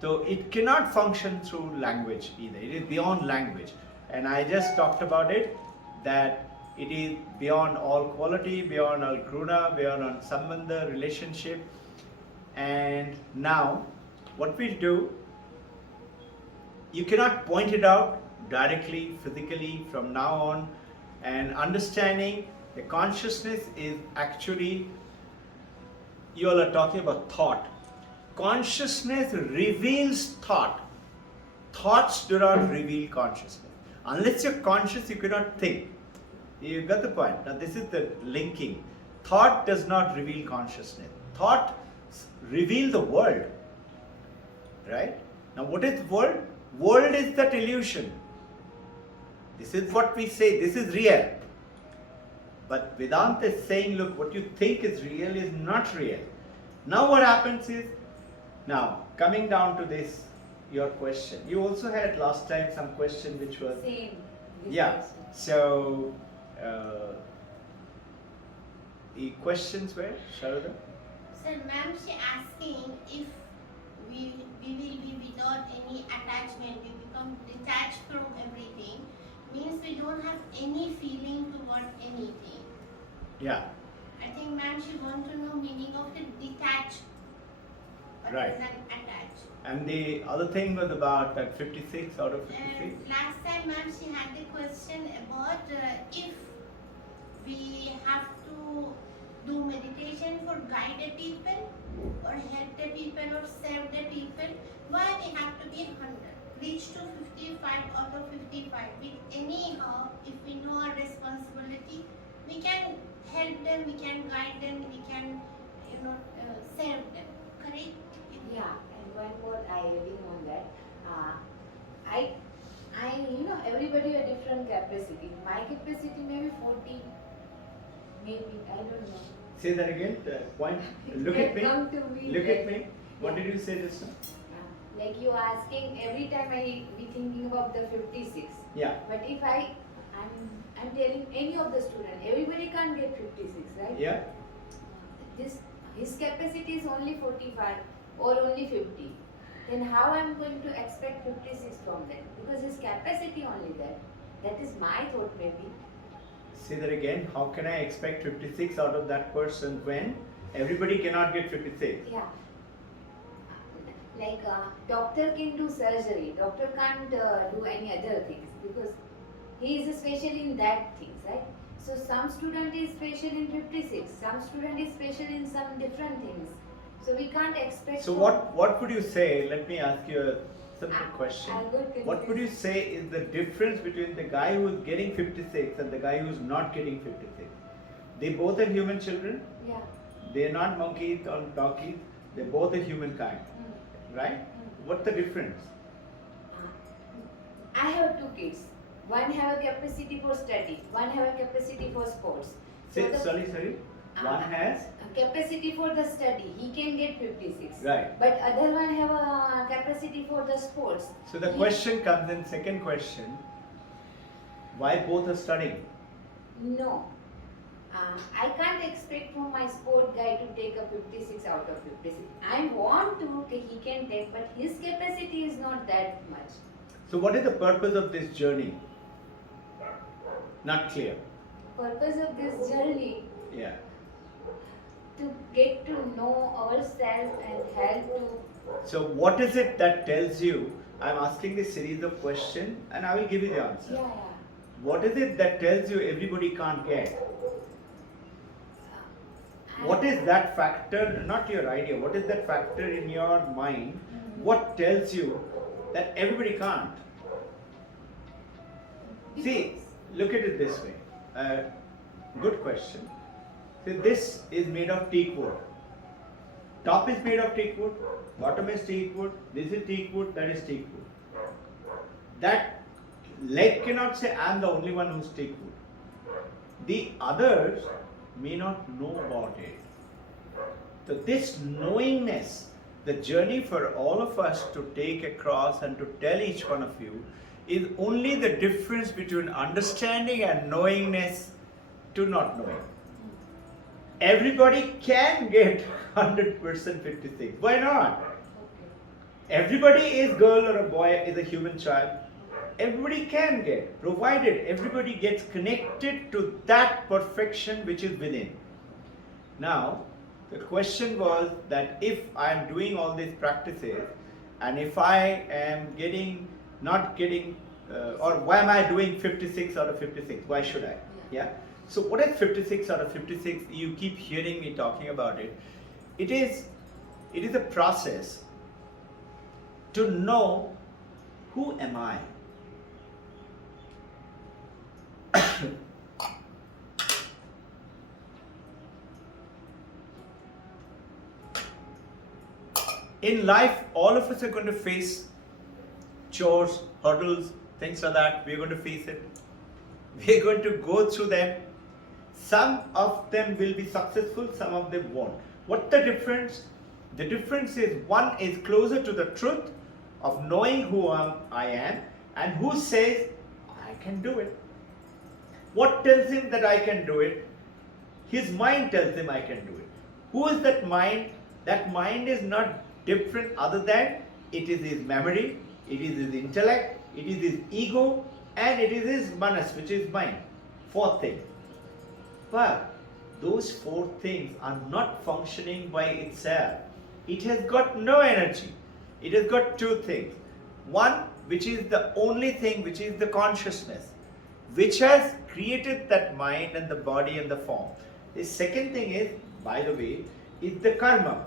So it cannot function through language either. It is beyond language. And I just talked about it, that it is beyond all quality, beyond all guna, beyond all sambandha, relationship. And now, what we do, you cannot point it out directly, physically from now on, and understanding the consciousness is actually, you all are talking about thought. Consciousness reveals thought. Thoughts do not reveal consciousness. Unless you're conscious, you cannot think. You got the point. Now this is the linking. Thought does not reveal consciousness. Thought reveals the world. Right? Now what is world? World is that illusion. This is what we say, this is real. But Vedanta is saying, look, what you think is real is not real. Now what happens is, now coming down to this, your question. You also had last time some question which was... Same. Yeah, so the questions were, Sharada? Sir, ma'am, she asking if we will be without any attachment, we become detached from everything, means we don't have any feeling toward anything. Yeah. I think ma'am, she want to know meaning of the detached Right. than attached. And the other thing was about that 56 out of 56. And last time ma'am, she had the question about if we have to do meditation for guide the people or help the people or serve the people, why we have to be 100? Reach to 55 out of 55. With anyhow, if we know our responsibility, we can help them, we can guide them, we can, serve them. Correct? Yeah, and one more I adding on that. Everybody a different capacity. My capacity may be 40, maybe, I don't know. Say that again. Point. Look at me. Come to me. Look at me. What did you say just now? Like you asking, every time I be thinking about the 56. Yeah. But if I'm telling any of the student, everybody can't get 56, right? Yeah. His capacity is only 45 or only 50. Then how I'm going to expect 56 from them? Because his capacity only that. That is my thought maybe. Say that again. How can I expect 56 out of that person when everybody cannot get 56? Yeah. Like doctor can do surgery. Doctor can't do any other things because he is special in that things, right? So some student is special in 56. Some student is special in some different things. So we can't expect. So what would you say? Let me ask you a simple question. I'll go to What would you this. say is the difference between the guy who is getting 56 and the guy who is not getting 56? They both are human children. Yeah. They are not monkeys or donkeys. They both are humankind, right? What's the difference? I have two kids. One have a capacity for study. One have a capacity for sports. Say, the sorry. One has a capacity for the study. He can get 56. right. But other one have a capacity for the sports. So the question comes in, second question, why both are studying? No. I can't expect from my sport guy to take a 56 out of 56. I want to, he can take, but his capacity is not that much. So what is the purpose of this journey? Not clear. Purpose of this journey Yeah. to get to know ourselves and help to. So what is it that tells you, I'm asking this series of questions and I will give you the answer. Yeah. What is it that tells you everybody can't get? What is that factor, not your idea, what is that factor in your mind, what tells you that everybody can't? See, look at it this way. Good question. See, this is made of teak wood. Top is made of teak wood, bottom is teak wood, this is teak wood, that is teak wood. That leg cannot say, I am the only one who's take food. The others may not know about it. So this knowingness, the journey for all of us to take across and to tell each one of you, is only the difference between understanding and knowingness to not knowing. Everybody can get 100% 56. Why not? Everybody is girl or a boy, is a human child. Everybody can get, provided everybody gets connected to that perfection which is within. Now, the question was that if I am doing all these practices and if I am not getting, or why am I doing 56 out of 56? Why should I? Yeah. So what is 56 out of 56? You keep hearing me talking about it. It is a process to know who am I. In life, all of us are going to face chores, hurdles, things like that. We're going to face it. We're going to go through them. Some of them will be successful, some of them won't. What's the difference? The difference is one is closer to the truth of knowing who I am and who says, I can do it. What tells him that I can do it? His mind tells him I can do it. Who is that mind? That mind is not different other than it is his memory, it is his intellect, it is his ego, and it is his manas, which is mind. Fourth thing. But those four things are not functioning by itself. It has got no energy. It has got two things. One, which is the only thing, which is the consciousness, which has created that mind and the body and the form. The second thing is, by the way, is the karma.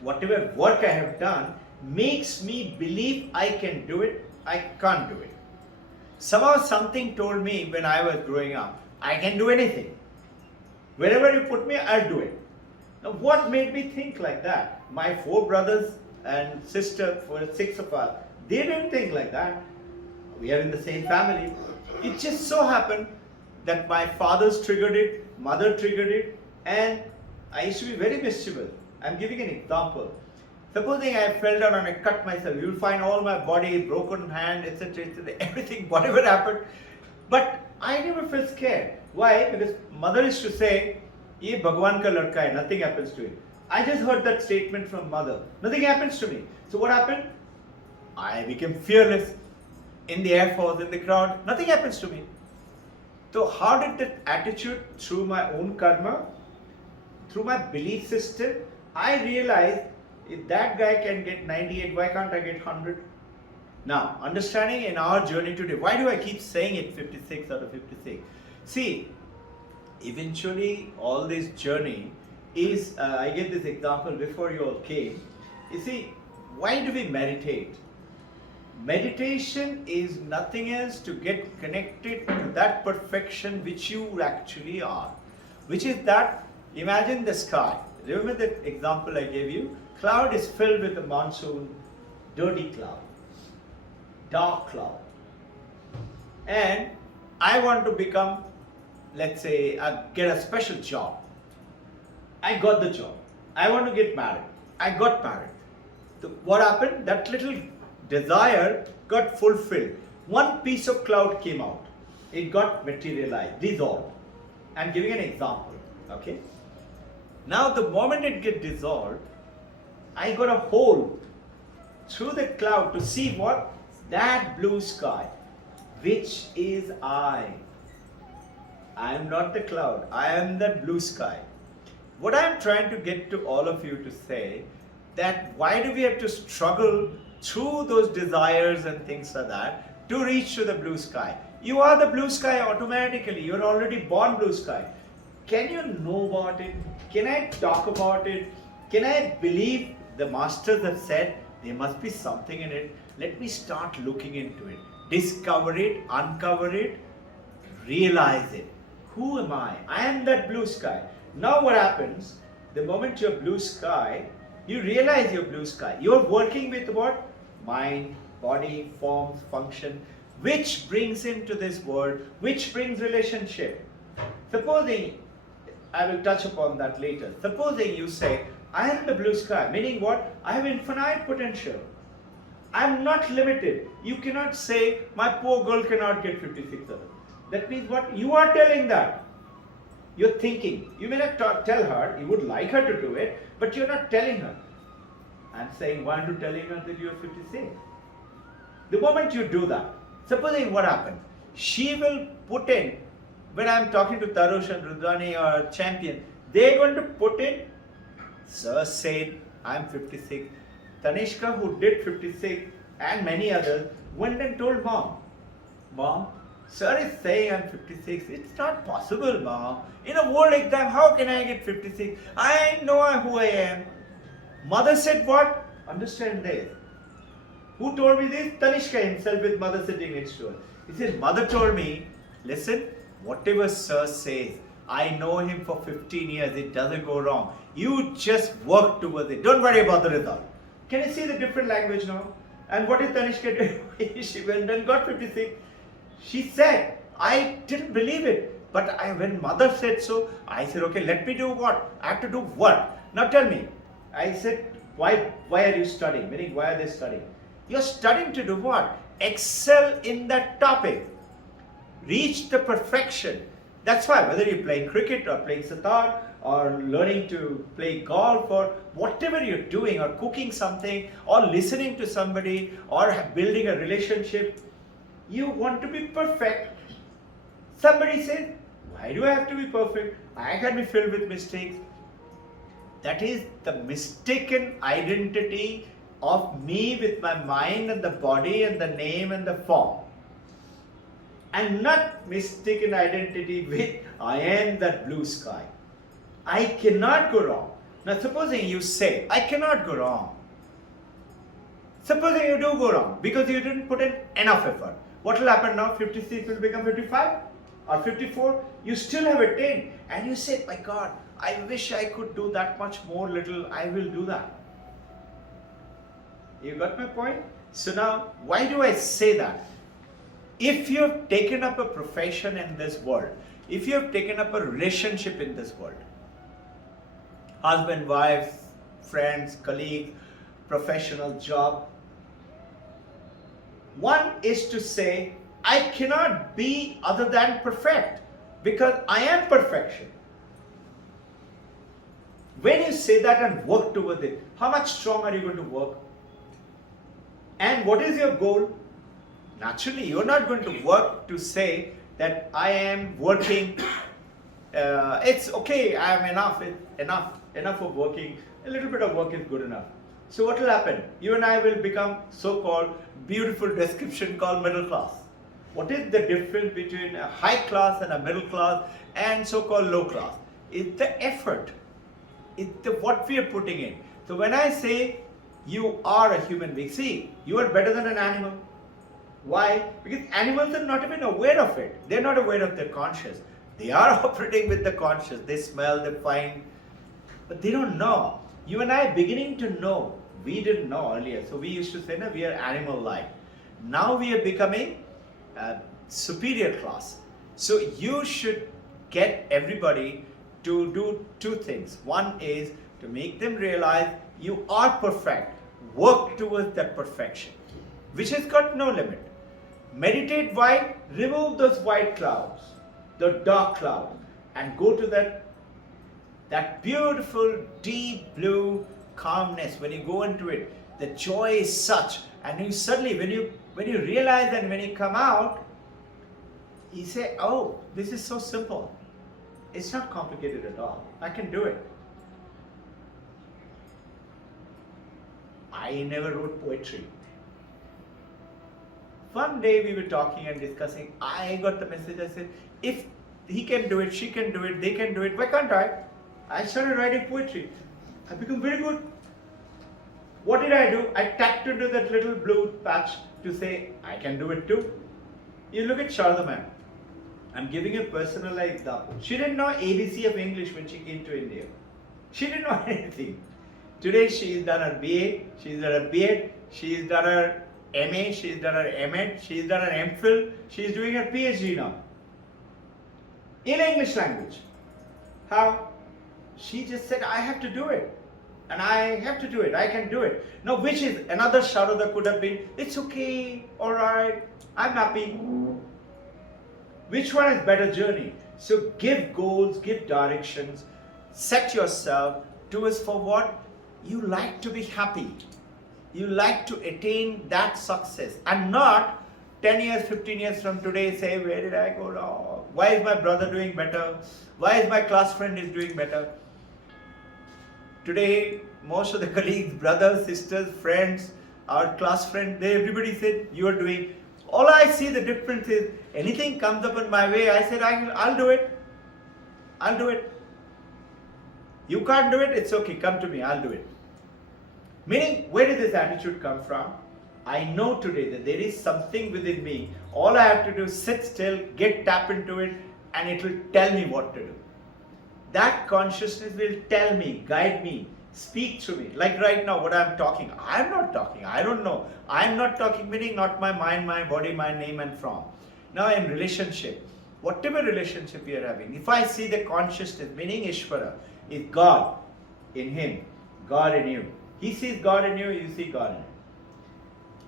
Whatever work I have done makes me believe I can do it, I can't do it. Somehow something told me when I was growing up, I can do anything. Wherever you put me, I'll do it. Now what made me think like that? My four brothers and sister, for 6 of us, they didn't think like that. We are in the same family. It just so happened that my father's triggered it, mother triggered it, and I used to be very mischievous. I'm giving an example. Supposing I fell down and I cut myself, you'll find all my body, broken hand, etc., etc., everything, whatever happened. But I never felt scared. Why? Because mother used to say, "Ye Bhagwan ka ladka hai, nothing happens to him." I just heard that statement from mother. Nothing happens to me. So what happened? I became fearless in the Air Force, in the crowd. Nothing happens to me. So how did that attitude, through my own karma, through my belief system, I realized if that guy can get 98, why can't I get 100? Now, understanding in our journey today, why do I keep saying it 56 out of 56? See, eventually all this journey is, I gave this example before you all came. You see, why do we meditate? Meditation is nothing else to get connected to that perfection which you actually are. Which is that, imagine the sky. Remember that example I gave you? Cloud is filled with a monsoon, dirty cloud, dark cloud. And I want to become, let's say, get a special job. I got the job. I want to get married. I got married. So what happened? That little desire got fulfilled. One piece of cloud came out. It got materialized, dissolved. I'm giving an example, okay? Now the moment it gets dissolved, I got a hole through the cloud to see what? That blue sky, which is I. I am not the cloud, I am that blue sky. What I am trying to get to all of you to say, that why do we have to struggle through those desires and things like that to reach to the blue sky? You are the blue sky automatically, you are already born blue sky. Can you know about it? Can I talk about it? Can I believe the masters have said there must be something in it? Let me start looking into it. Discover it, uncover it, realize it. Who am I? I am that blue sky. Now what happens? The moment you're blue sky, you realize you're blue sky. You're working with what? Mind, body, forms, function, which brings into this world, which brings relationship. Supposing, I will touch upon that later. Supposing you say, I am the blue sky, meaning what? I have infinite potential. I am not limited. You cannot say, my poor girl cannot get 56 others. That means what? You are telling that. You're thinking. You may not tell her, you would like her to do it, but you're not telling her. I'm saying, why aren't you telling her that you're 56? The moment you do that, supposing what happens? She will put in, when I'm talking to Tarush and Rudrani or Champion, they're going to put in, Sir said, I'm 56. Tanishka, who did 56, and many others, went and told Mom, Mom, Sir is saying I'm 56. It's not possible, Mom. In a world exam, how can I get 56? I know who I am. Mother said what? Understand this. Who told me this? Tanishka himself with mother sitting next to her. He said, Mother told me, listen, whatever Sir says, I know him for 15 years. It doesn't go wrong. You just work towards it. Don't worry about the result. Can you see the different language now? And what did Tanishka do? She went and got 56. She said, I didn't believe it. But when mother said so, I said, okay, let me do what? I have to do what? Now tell me. I said, why are you studying? Meaning, why are they studying? You're studying to do what? Excel in that topic. Reach the perfection. That's why, whether you're playing cricket or playing sitar or learning to play golf or whatever you're doing, or cooking something or listening to somebody or building a relationship, you want to be perfect. Somebody says, why do I have to be perfect? I can be filled with mistakes. That is the mistaken identity of me with my mind and the body and the name and the form. And not mistaken identity with I am that blue sky. I cannot go wrong. Now supposing you say, I cannot go wrong. Supposing you do go wrong because you didn't put in enough effort. What will happen now? 56 will become 55 or 54. You still have attained. And you say, my God, I wish I could do that much more little. I will do that. You got my point? So now, why do I say that? If you have taken up a profession in this world, if you have taken up a relationship in this world, husband, wife, friends, colleagues, professional job, one is to say, I cannot be other than perfect because I am perfection. When you say that and work towards it, how much strong are you going to work? And what is your goal? Naturally, you're not going to work to say that I am working, it's okay, I am enough of working, a little bit of work is good enough. So what will happen? You and I will become so-called beautiful description called middle class. What is the difference between a high class and a middle class and so-called low class? It's the effort. It's what we are putting in. So when I say you are a human being, see, you are better than an animal. Why? Because animals are not even aware of it. They're not aware of their conscious. They are operating with the conscious. They smell, they find, but they don't know. You and I are beginning to know. We didn't know earlier. So we used to say, no, we are animal-like. Now we are becoming superior class. So you should get everybody to do two things. One is to make them realize you are perfect. Work towards that perfection, which has got no limit. Meditate white, remove those white clouds, the dark clouds, and go to that beautiful deep blue calmness. When you go into it, the joy is such, and you suddenly, when you realize and when you come out, you say, oh, this is so simple. It's not complicated at all. I can do it. I never wrote poetry. One day we were talking and discussing. I got the message. I said, if he can do it, she can do it, they can do it, why can't I? I started writing poetry. I became very good. What did I do? I tapped into that little blue patch to say, I can do it too. You look at Sharda ma'am. I'm giving a personalized example. She didn't know ABC of English when she came to India. She didn't know anything. Today she's done her BA, she's done her BEd, she's done her MA, she's done her MEd, she's done her MPhil, she's doing her PhD now. In English language. How? She just said, I have to do it. And I have to do it, I can do it. Now, which is another Sharoda could have been, it's okay, alright, I'm happy. Which one is better journey? So give goals, give directions, set yourself towards for what? You like to be happy. You like to attain that success and not 10 years, 15 years from today say, where did I go wrong? Why is my brother doing better? Why is my class friend is doing better? Today, most of the colleagues, brothers, sisters, friends, our class friends, everybody said, you are doing. All I see the difference is, anything comes up in my way, I said, I'll do it. I'll do it. You can't do it, it's okay, come to me, I'll do it. Meaning, where did this attitude come from? I know today that there is something within me. All I have to do is sit still, tap into it, and it will tell me what to do. That consciousness will tell me, guide me, speak to me. Like right now, what I'm talking, I'm not talking, I don't know. I'm not talking, meaning not my mind, my body, my name and from. Now in relationship, whatever relationship we are having, if I see the consciousness, meaning Ishvara, is God in him, God in you. He sees God in you, you see God in him.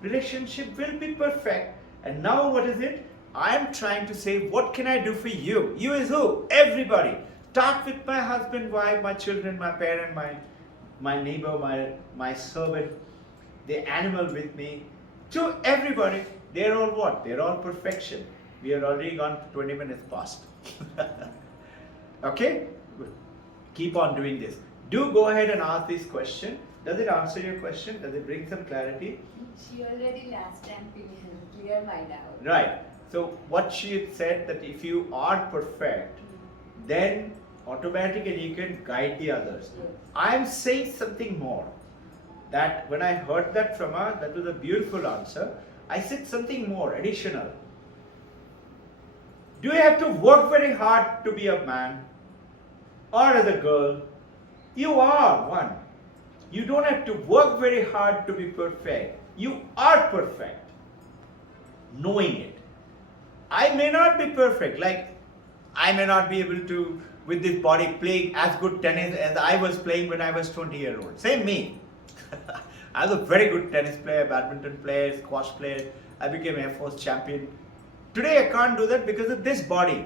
Relationship will be perfect. And now what is it? I am trying to say, what can I do for you? You is who? Everybody. Start with my husband, wife, my children, my parent, my neighbor, my servant, the animal with me. To everybody, they're all what? They're all perfection. We are already gone 20 minutes past. Okay? Good. Keep on doing this. Do go ahead and ask this question. Does it answer your question? Does it bring some clarity? She already last time cleared my doubt. Right. So what she had said that if you are perfect, then automatically you can guide the others. Yes. I am saying something more. That when I heard that from her, that was a beautiful answer. I said something more, additional. Do you have to work very hard to be a man or as a girl? You are one. You don't have to work very hard to be perfect. You are perfect. Knowing it. I may not be perfect, like I may not be able to, with this body, play as good tennis as I was playing when I was 20-year-old. Same me. I was a very good tennis player, badminton player, squash player. I became Air Force champion. Today I can't do that because of this body.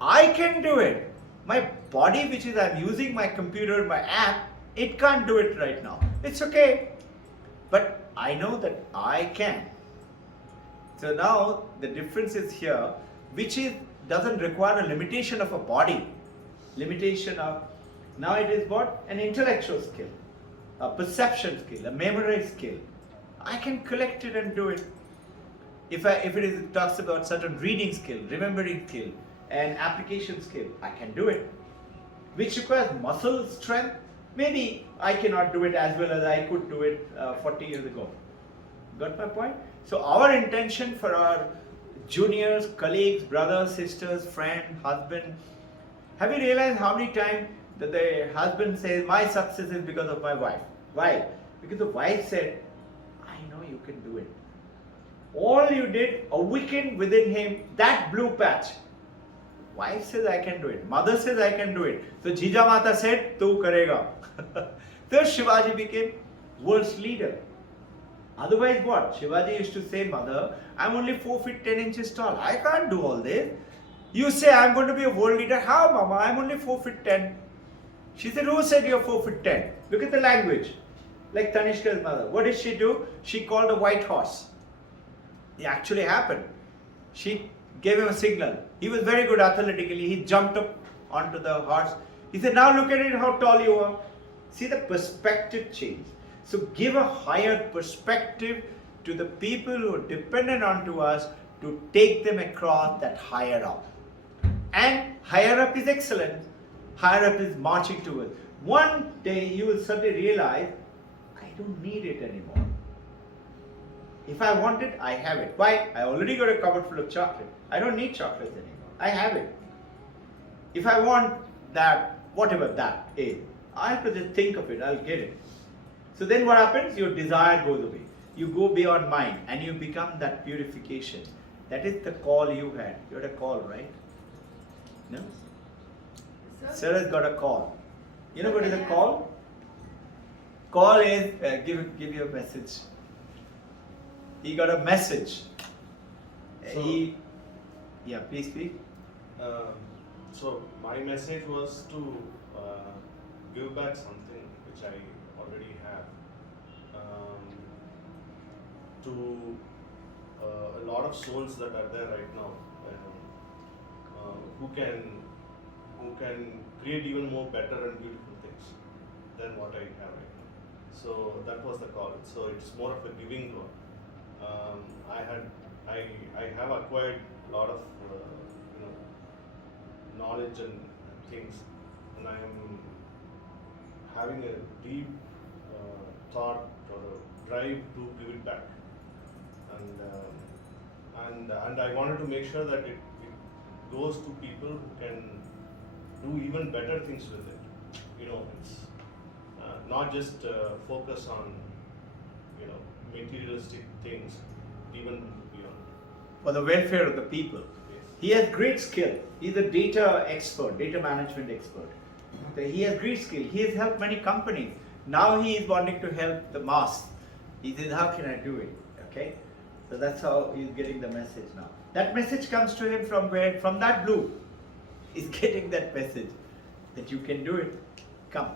I can do it. My body, which is I'm using my computer, my app, it can't do it right now. It's okay. But I know that I can. So now the difference is here, which is doesn't require a limitation of a body. Limitation of, now it is what? An intellectual skill, a perception skill, a memory skill. I can collect it and do it. If it talks about certain reading skill, remembering skill, and application skill, I can do it. Which requires muscle strength. Maybe I cannot do it as well as I could do it 40 years ago. Got my point? So our intention for our juniors, colleagues, brothers, sisters, friend, husband, have you realized how many times that the husband says, my success is because of my wife? Why? Because the wife said, I know you can do it. All you did, a weekend within him, that blue patch. Wife says, I can do it. Mother says, I can do it. So Jija Mata said, tu karega. So Shivaji became world's leader. Otherwise what? Shivaji used to say, Mother, I'm only 4 feet 10 inches tall. I can't do all this. You say, I'm going to be a world leader. How, Mama? I'm only 4 feet 10. She said, who said you're 4 feet 10? Look at the language. Like Tanishka's mother. What did she do? She called a white horse. It actually happened. She gave him a signal. He was very good athletically. He jumped up onto the horse. He said, now look at it, how tall you are. See the perspective change. So give a higher perspective to the people who are dependent on us to take them across that higher up. And higher up is excellence. Higher up is marching towards. One day you will suddenly realize, I don't need it anymore. If I want it, I have it. Why? I already got a cupboard full of chocolate. I don't need chocolates anymore. I have it. If I want that, whatever that is, I have to just think of it, I'll get it. So then what happens? Your desire goes away. You go beyond mind and you become that purification. That is the call you had. You had a call, right? No? Sir, Sir has got a call. You know what is a Yeah. call? Call is give you a message. He got a message. So- Please speak. So my message was to give back something which I already have to a lot of souls that are there right now, who can create even more better and beautiful things than what I have right now. So that was the call. So it's more of a giving role. I have acquired a lot of knowledge and things, and I am having a deep thought or a drive to give it back, and I wanted to make sure that it goes to people who can do even better things with it. It's not just focus on materialistic things, even beyond. For the welfare of the people. Yes. He has great skill. He's a data expert, data management expert. So he has great skill. He has helped many companies. Now he is wanting to help the mass. He says, how can I do it? Okay? So that's how he's getting the message now. That message comes to him from where? From that blue. He's getting that message that you can do it. Come.